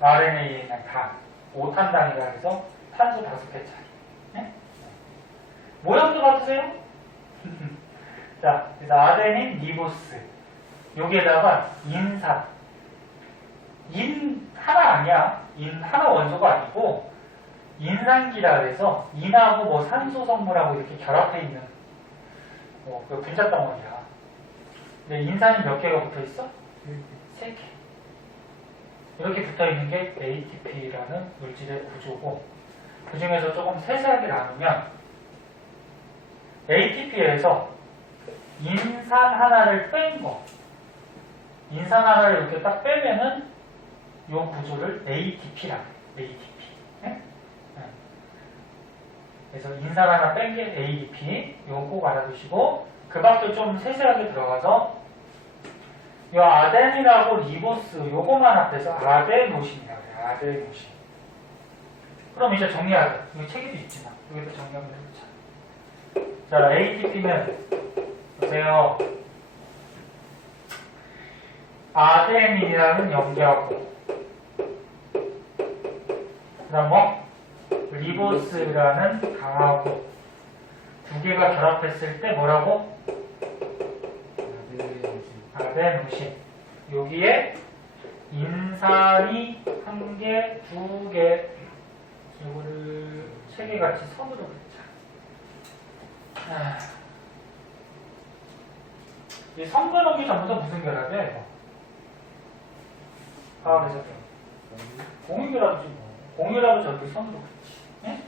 RNA는 당, 5탄당이라 해서 탄소 5개짜리. 네? 모양도 같으세요? 자, 그래서 아데닌, 리보스. 여기에다가 인산. 인 하나 아니야. 인 하나 원소가 아니고 인산기라 그래서 인하고 뭐 산소 성분하고 이렇게 결합해 있는 그 분자 덩어리야. 근데 인산이 몇 개가 붙어 있어? 3개. 이렇게 붙어 있는 게 ATP라는 물질의 구조고, 그 중에서 조금 세세하게 나누면 ATP에서 인산 하나를 뺀 거, 인산 하나를 이렇게 딱 빼면은 이 구조를 ATP라고 해요. ATP. 네? 네. 그래서 인산 하나 뺀 게 ATP. 이거 꼭 알아두시고, 그 밖에 좀 세세하게 들어가서 이 아덴이라고 리보스 요거만 합해서 아데노신이라고 해요. 아데노신. 그럼 이제 정리하자. 여기 책에도 있지만 여기도 정리 한번 해보자. 자, ATP는 보세요. 아데닌이라는 염기하고 그다음 뭐 리보스라는 당하고 두 개가 결합했을 때 뭐라고? 아데노신. 여기에 인산이 한 개, 두 개, 이거를 세 개 같이 선으로 그리자. 이 선근옥이 전부 다 무슨 결합이야, 이거? 화학에서 공유결합이지 뭐. 공유결합은 저렇게 선으로 그리지. 네?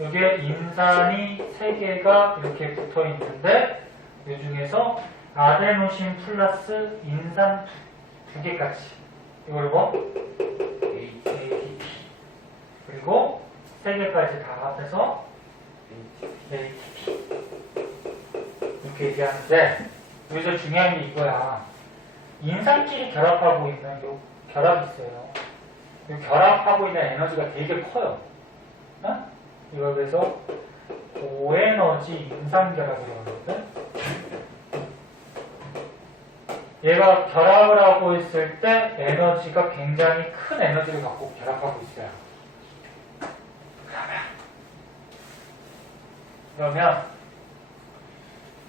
여기에 인산이 세 개가 이렇게 붙어 있는데 이 중에서 아데노신 플러스 인산 두 개까지 이걸 뭐? ATP 그리고 세 개까지 다 합해서 ATP 이렇게 얘기하는데 여기서 중요한 게 이거야. 인산끼리 결합하고 있는 요 결합이 있어요. 이 결합하고 있는 에너지가 되게 커요. 어? 이걸 그래서 고에너지 인산결합이라고 하거든. 얘가 결합을 하고 있을 때 에너지가 굉장히 큰 에너지를 갖고 결합하고 있어요. 그러면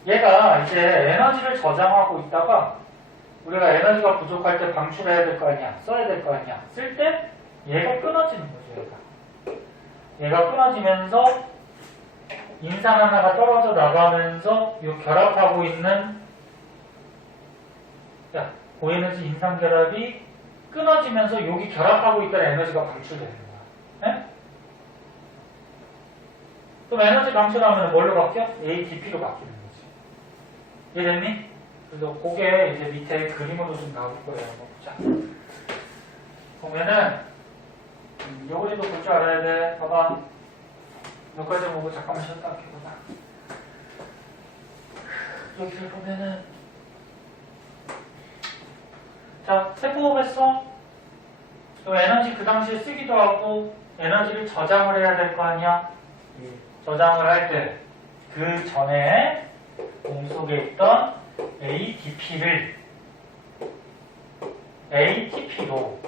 얘가 이제 에너지를 저장하고 있다가 우리가 에너지가 부족할 때 방출해야 될 거 아니야? 써야 될 거 아니야? 쓸 때 얘가 끊어지는 거죠, 얘가 끊어지면서 인산 하나가 떨어져 나가면서 이 결합하고 있는 고에너지 인산 결합이 끊어지면서 여기 결합하고 있다는 에너지가 방출되는 거야. 네? 그럼 에너지 방출하면 뭘로 바뀌어? ATP로 바뀌는 거지. 이해됐니? 그래서 그게 이제 밑에 그림으로 좀 나올 거예요. 한번 보자. 보면은 요거리도 볼 줄 알아야 돼. 봐봐. 여기까지 보고 잠깐만 쉬었다 할게 보자. 여기를 보면은 자, 세포업했어. 에너지 그 당시에 쓰기도 하고 에너지를 저장을 해야 될 거 아니야? 저장을 할 때 그 전에 몸 속에 있던 ADP를 ATP로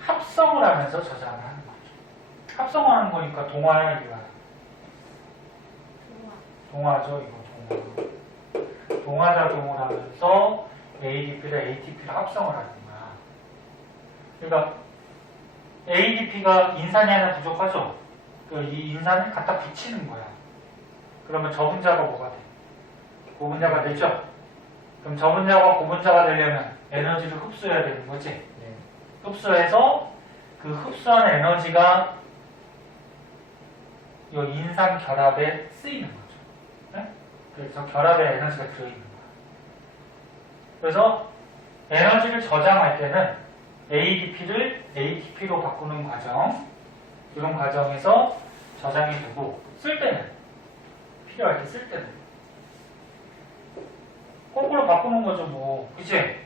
합성을 하면서 저장을 하는 거죠. 합성하는 거니까 동화야, 이거야. 동화죠, 이거 동화. 동화작용을 하면서 ADP를 ATP를 합성을 하는 거야. 그러니까 ADP가 인산이 하나 부족하죠? 이 인산을 갖다 붙이는 거야. 그러면 저분자가 뭐가 돼? 고분자가 되죠? 그럼 저분자가 고분자가 되려면 에너지를 흡수해야 되는 거지? 네. 흡수해서 그 흡수한 에너지가 이 인산 결합에 쓰이는 거죠. 네? 그래서 결합에 에너지가 들어있는 거야. 그래서 에너지를 저장할 때는 ADP를 ATP로 바꾸는 과정, 이런 과정에서 저장이 되고, 쓸 때는, 필요할 때 쓸 때는 거꾸로 바꾸는 거죠, 뭐. 그치?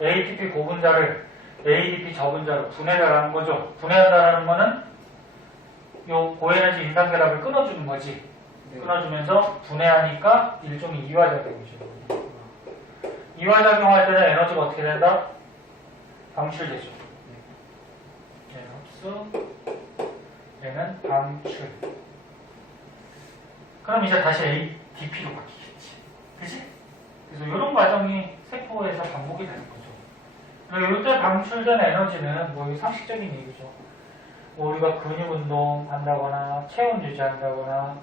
ATP 고분자를 ADP 저분자로 분해를 하는 거죠. 분해한다는 거는 요 고에너지 인산 결합을 끊어주는 거지. 네. 끊어주면서 분해하니까 일종의 이화작용이죠. 이화작용할 때는 에너지가 어떻게 된다? 방출되죠. 얘는 흡수, 얘는 방출. 그럼 이제 다시 ADP로 바뀌겠지. 그치? 그래서 이런 과정이 세포에서 반복이 되는 거죠. 그리고 이때 방출된 에너지는 뭐 상식적인 얘기죠. 뭐 우리가 근육 운동 한다거나 체온 유지한다거나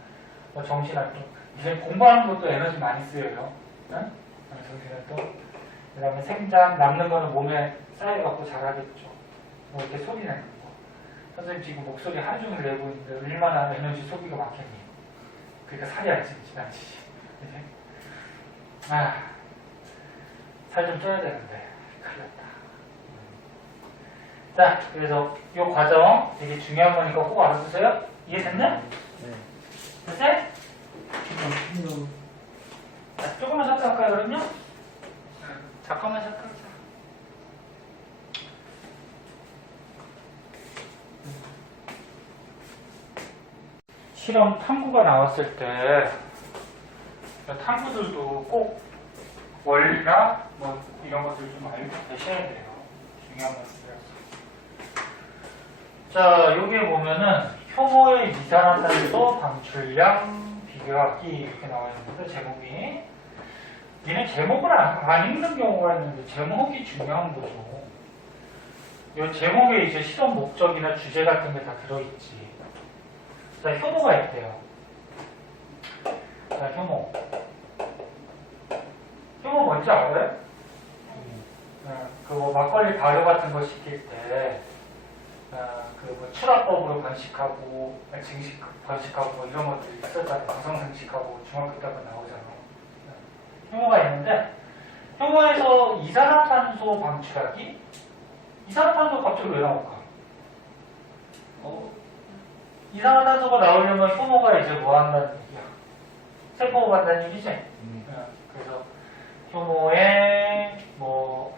뭐 정신활동. 이제 공부하는 것도 에너지 많이 쓰여요. 응? 정신활동. 그 다음에 생장, 남는 거는 몸에 쌓여갖고 자라겠죠. 뭐 이렇게 소리 내는 거. 선생님 지금 목소리 하루 종일 내고 있는데 얼마나 에너지 소비가 많겠니? 그러니까 살이 안 찌지, 지나치지. 살 좀 쪄야 되는데. 큰일 났다. 자, 그래서 이 과정 되게 중요한 거니까 꼭 알아두세요. 이해됐나? 네. 됐어요? 자, 조금만 셔트 할까요, 그럼요? 잠깐만 셔트 하자. 실험 탐구가 나왔을 때 탐구들도 꼭 원리나 뭐 이런 것들 좀 알고 계셔야 돼요. 중요한 것들이라서. 자, 여기에 보면은 효모의 이산화탄소 방출량 비교하기 이렇게 나와 있는데 제목이 얘는 제목을 안 읽는 경우가 있는데 제목이 중요한 거죠. 이 제목에 이제 실험 목적이나 주제 같은 게 다 들어있지. 자, 효모가 있대요. 자, 효모. 효모 뭔지 알아요? 그 막걸리 발효 같은 거 시킬 때, 그 출하법으로 번식하고, 증식 번식하고, 뭐 이런 것들이 있었잖아요. 방성증식하고 중학교 때 한번 나오잖아. 효모가 있는데, 효모에서 이산화탄소 방출하기? 이산화탄소 갑자기 왜 나올까? 이산화탄소가 나오려면 효모가 이제 뭐 한다는 얘기야? 세포가 한다는 얘기지? 그래서 효모의 뭐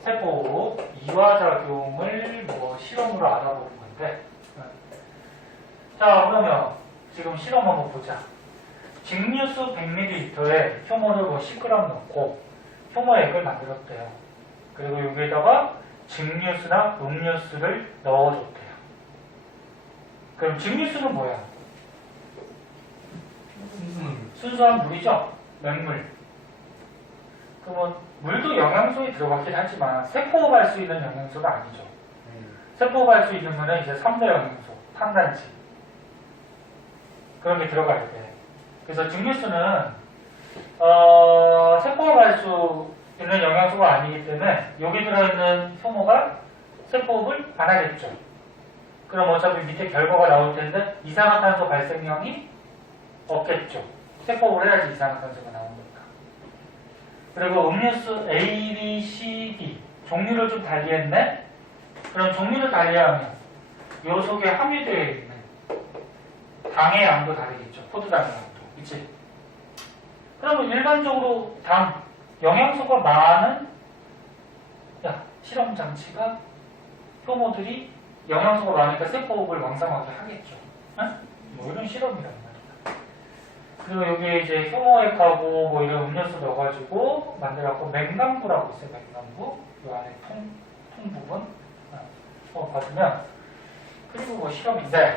세포 이화작용을 뭐 실험으로 알아보는 건데 자 그러면 지금 실험 한번 보자. 증류수 100ml에 효모를 뭐 10g 넣고 효모액을 만들었대요. 그리고 여기에다가 증류수나 음료수를 넣어줬대요. 그럼 증류수는 뭐야? 순수한 물이죠? 맹물. 그러면 물도 영양소에 들어갔긴 하지만 세포가 갈 수 있는 영양소가 아니죠. 세포가 갈 수 있는 거는 이제 3대 영양소, 탄단지. 그런 게 들어가야 돼. 그래서 증류수는 세포가 갈 수 있는 영양소가 아니기 때문에 여기 들어있는 효모가 세포업을 안 하겠죠. 그럼 어차피 밑에 결과가 나올 텐데 이산화탄소 발생량이 없겠죠. 세포업을 해야지 이산화탄소가 나오니까. 그리고 음료수 A, B, C, D 종류를 좀 달리했네? 그럼 종류를 달리하면 요 속에 함유되어 있는 당의 양도 다르겠죠. 포도당의 양도. 그치? 그러면 일반적으로 당, 영양소가 많은 실험 장치가 효모들이 영양소가 많으니까 세포업을 왕성하게 하겠죠. 응? 뭐 이런 실험이란 말이야. 그리고 여기에 이제 효모액하고 뭐 이런 음료수 넣어가지고 만들어갖고 맹강부라고 있어요. 맹강부. 이 안에 통 부분. 받으면 그리고 뭐 실험인데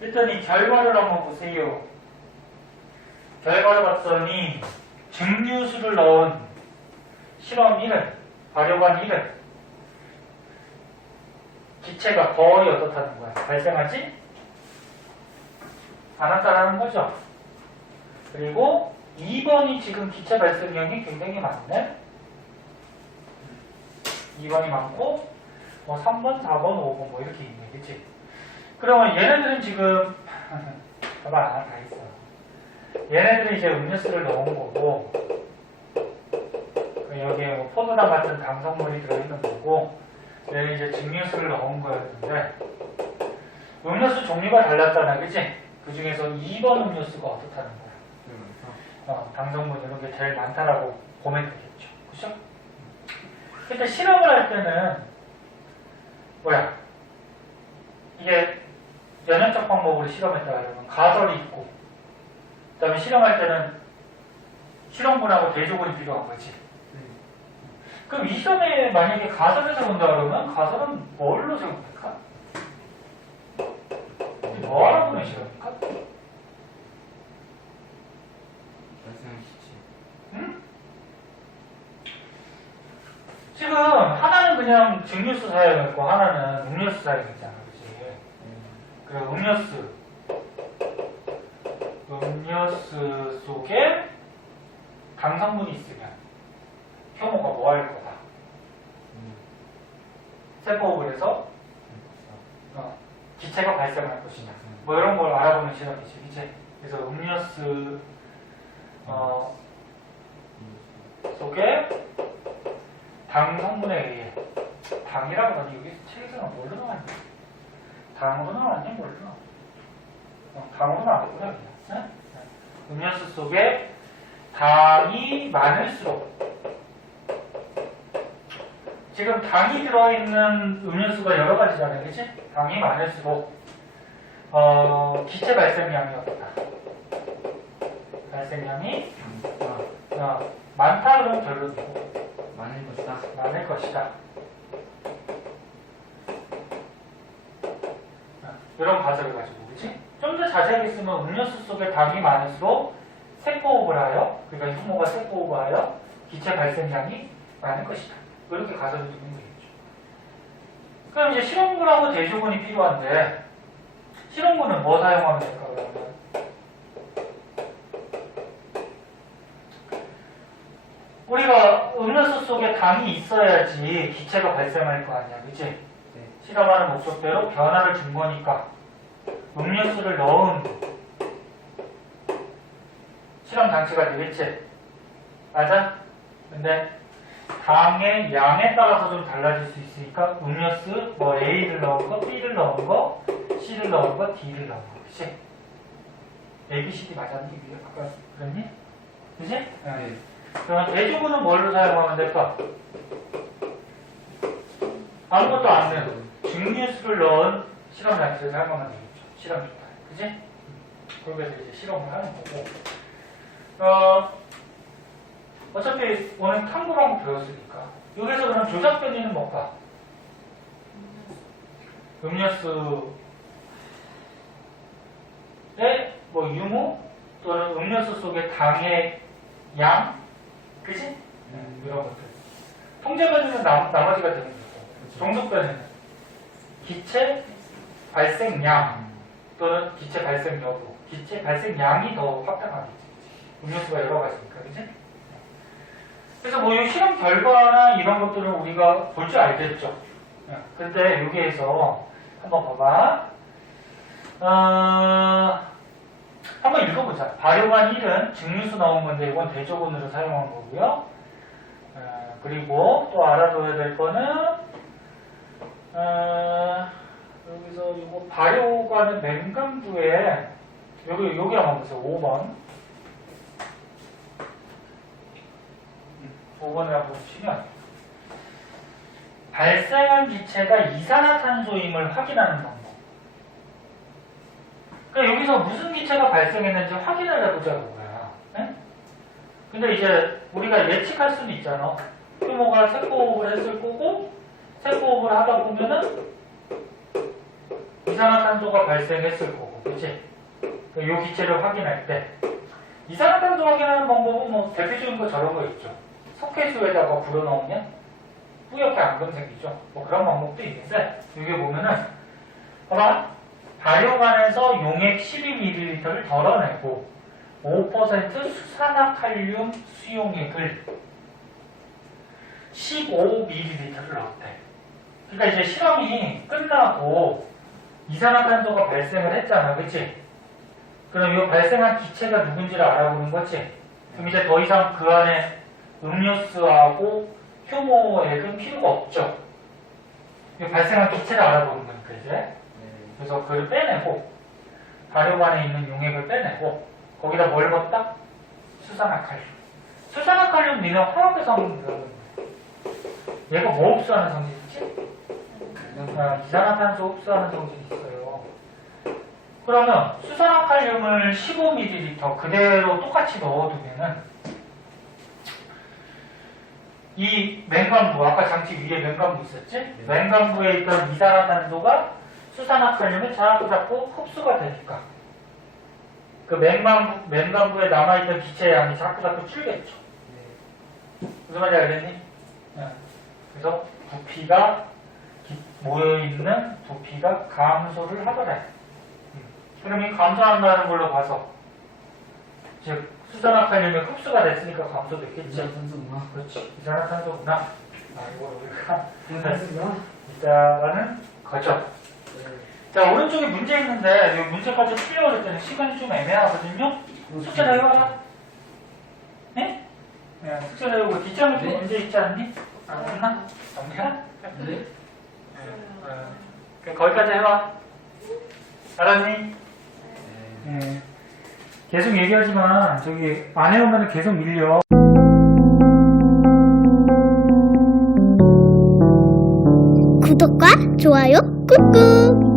일단 이 결과를 한번 보세요. 결과를 봤더니 증류수를 넣은 실험 1은 발효관 1은 기체가 거의 어떻다는 거야? 발생하지 않았다라는 거죠. 그리고 2번이 지금 기체 발생량이 굉장히 많네. 2번이 많고 뭐 3번, 4번, 5번 뭐 이렇게 있네. 그치? 그러면 얘네들은 지금 봐봐 다 있어. 얘네들은 이제 음료수를 넣은 거고 여기에 뭐 포도당 같은 당성물이 들어있는 거고 얘는 이제 증류수를 넣은 거였는데 음료수 종류가 달랐잖아. 그치? 그 중에서 2번 음료수가 어떻다는 거야? 당성물 이런 게 제일 많다라고 보면 되겠죠. 그쵸? 근데 실험을 할 때는 뭐야? 이게 연연적 방법으로 실험했다 그러면 가설이 있고 그 다음에 실험할 때는 실험군하고 대조군이 필요한 거지. 그럼 이 시험에 만약에 가설에서 본다 그러면 가설은 뭘로 생각할까? 뭐 알아보는 실험입니까? 응? 지금 하나는 그냥 증류수 사용했고 하나는 음료수 사용했잖아. 그치? 그리고 음료수 속에 당성분이 있으면 효모가 뭐 할 거다? 세포업을 해서 기체가 발생할 것이냐 뭐 이런 걸 알아보는 실험이지. 그치? 그래서 음료수 속에 당 성분에 의해 당이라고 하니 여기 책에서는 뭘로 나왔니? 당으로 나왔니? 뭘로 나왔니? 당으로 나왔구나. 그냥. 음료수 속에 당이 많을수록 지금 당이 들어있는 음료수가 여러 가지잖아요. 그치? 당이 많을수록 기체 발생량이 어떻다? 발생량이 많다 그러면 별로고 많을 것이다. 많을 것이다. 이런 가설을 가지고, 그치? 좀 더 자세하게 쓰면 음료수 속에 당이 많을수록 세포호흡을 하여, 그러니까 효모가 세포호흡을 하여 기체 발생량이 많을 것이다. 이렇게 가설을 두는 거겠죠. 그럼 이제 실험군하고 대조군이 필요한데, 실험군은 뭐 사용하면 될까, 그러면? 우리가 음료수 속에 당이 있어야지 기체가 발생할 거 아니야, 그치? 네. 실험하는 목적대로 변화를 준 거니까 음료수를 넣은 실험 장치가 되겠지? 맞아? 근데 당의 양에 따라서 좀 달라질 수 있으니까 음료수 뭐 A를 넣은 거, B를 넣은 거, C를 넣은 거, D를 넣은 거, 그치? A, B, C, D 맞았니? 아까 그랬니? 그치? 네. 그러면 대조군은 뭘로 사용하면 될까? 아무것도 안 되는 증류수를 넣은 실험 장치를 사용하면 되겠죠. 실험 기타. 그지? 그렇게 해서 이제 실험을 하는 거고. 어차피 오늘 탐구라고 배웠으니까. 여기서 그럼 조작 변이는 뭘까? 음료수의 뭐 유무 또는 음료수 속의 당의 양, 그지? 이런 것들. 통제 변이는 나머지가 되는 거고. 종속 변이는 기체 발생량 또는 기체 발생 여부, 기체 발생량이 더 확장하겠지. 음료수가 여러 가지니까, 그지? 그래서 뭐 이 실험 결과나 이런 것들은 우리가 볼 줄 알겠죠. 근데 여기에서 한번 봐봐. 한번 읽어보자. 발효관 1은 증류수 넣은 건데 이건 대조군으로 사용한 거고요. 그리고 또 알아둬야 될 거는 여기서 이거 발효관은 맹금부에 여기 한번 보세요. 5번에 한번 보시면 발생한 기체가 이산화탄소임을 확인하는 방법. 그러니까 여기서 무슨 기체가 발생했는지 확인을 해보자는 거야. 네? 근데 이제 우리가 예측할 수는 있잖아. 효모가 세포호흡을 했을 거고 세포호흡을 하다 보면은 이산화탄소가 발생했을 거고, 그치? 이 기체를 확인할 때 이산화탄소 확인하는 방법은 뭐 대표적인 거 저런 거 있죠. 석회수에다가 불어넣으면 뿌옇게 앙금 생기죠. 뭐 그런 방법도 있는데 여기 보면은 봐봐. 발효관에서 용액 12ml를 덜어내고 5% 수산화칼륨 수용액을 15ml를 넣었대. 그러니까 이제 실험이 끝나고 이산화탄소가 발생을 했잖아, 그치? 그럼 이 발생한 기체가 누군지를 알아보는 거지? 그럼 이제 더 이상 그 안에 음료수하고 효모액은 필요가 없죠. 이 발생한 기체를 알아보는 거니까 이제. 네. 그래서 그걸 빼내고 발효관에 있는 용액을 빼내고 거기다 뭘 넣었다? 수산화칼륨. 수산화칼륨 니는 화학의 성분이라고 했는데 얘가 뭐 흡수하는 성질이지? 이산화탄소 흡수하는 성질이 있어요. 그러면 수산화칼륨을 15ml 그대로 똑같이 넣어두면은 이 맹간부, 아까 장치 위에 맹간부 있었지? 네. 맹간부에 있던 이산화탄소가 수산화칼륨을 자꾸 흡수가 되니까 그 맹간부에 남아있던 기체의 양이 자꾸 줄겠죠. 무슨 말인지 알겠니? 그래서 부피가 모여있는 부피가 감소를 하더라. 그럼 이 감소한다는 걸로 봐서 즉 수산화칼륨이 흡수가 됐으니까 감소됐겠지. 이산화탄소구나. 그렇지. 이산화탄소구나. 이걸 우리가 이산화탄소구나. 이자라는 거죠. 네. 자, 오른쪽에 문제 있는데 이 문제까지 풀려올 때는 시간이 좀 애매하거든요. 숙제 내려와라. 네? 네, 숙제 내려오고 뒷장에 좀 네. 문제 있지 않니? 안 없나? 없냐? 네. 그럼 거기까지 해봐. 알았니? 네. 네. 계속 얘기하지만 저기 안 해오면 계속 밀려. 구독과 좋아요 꾹꾹.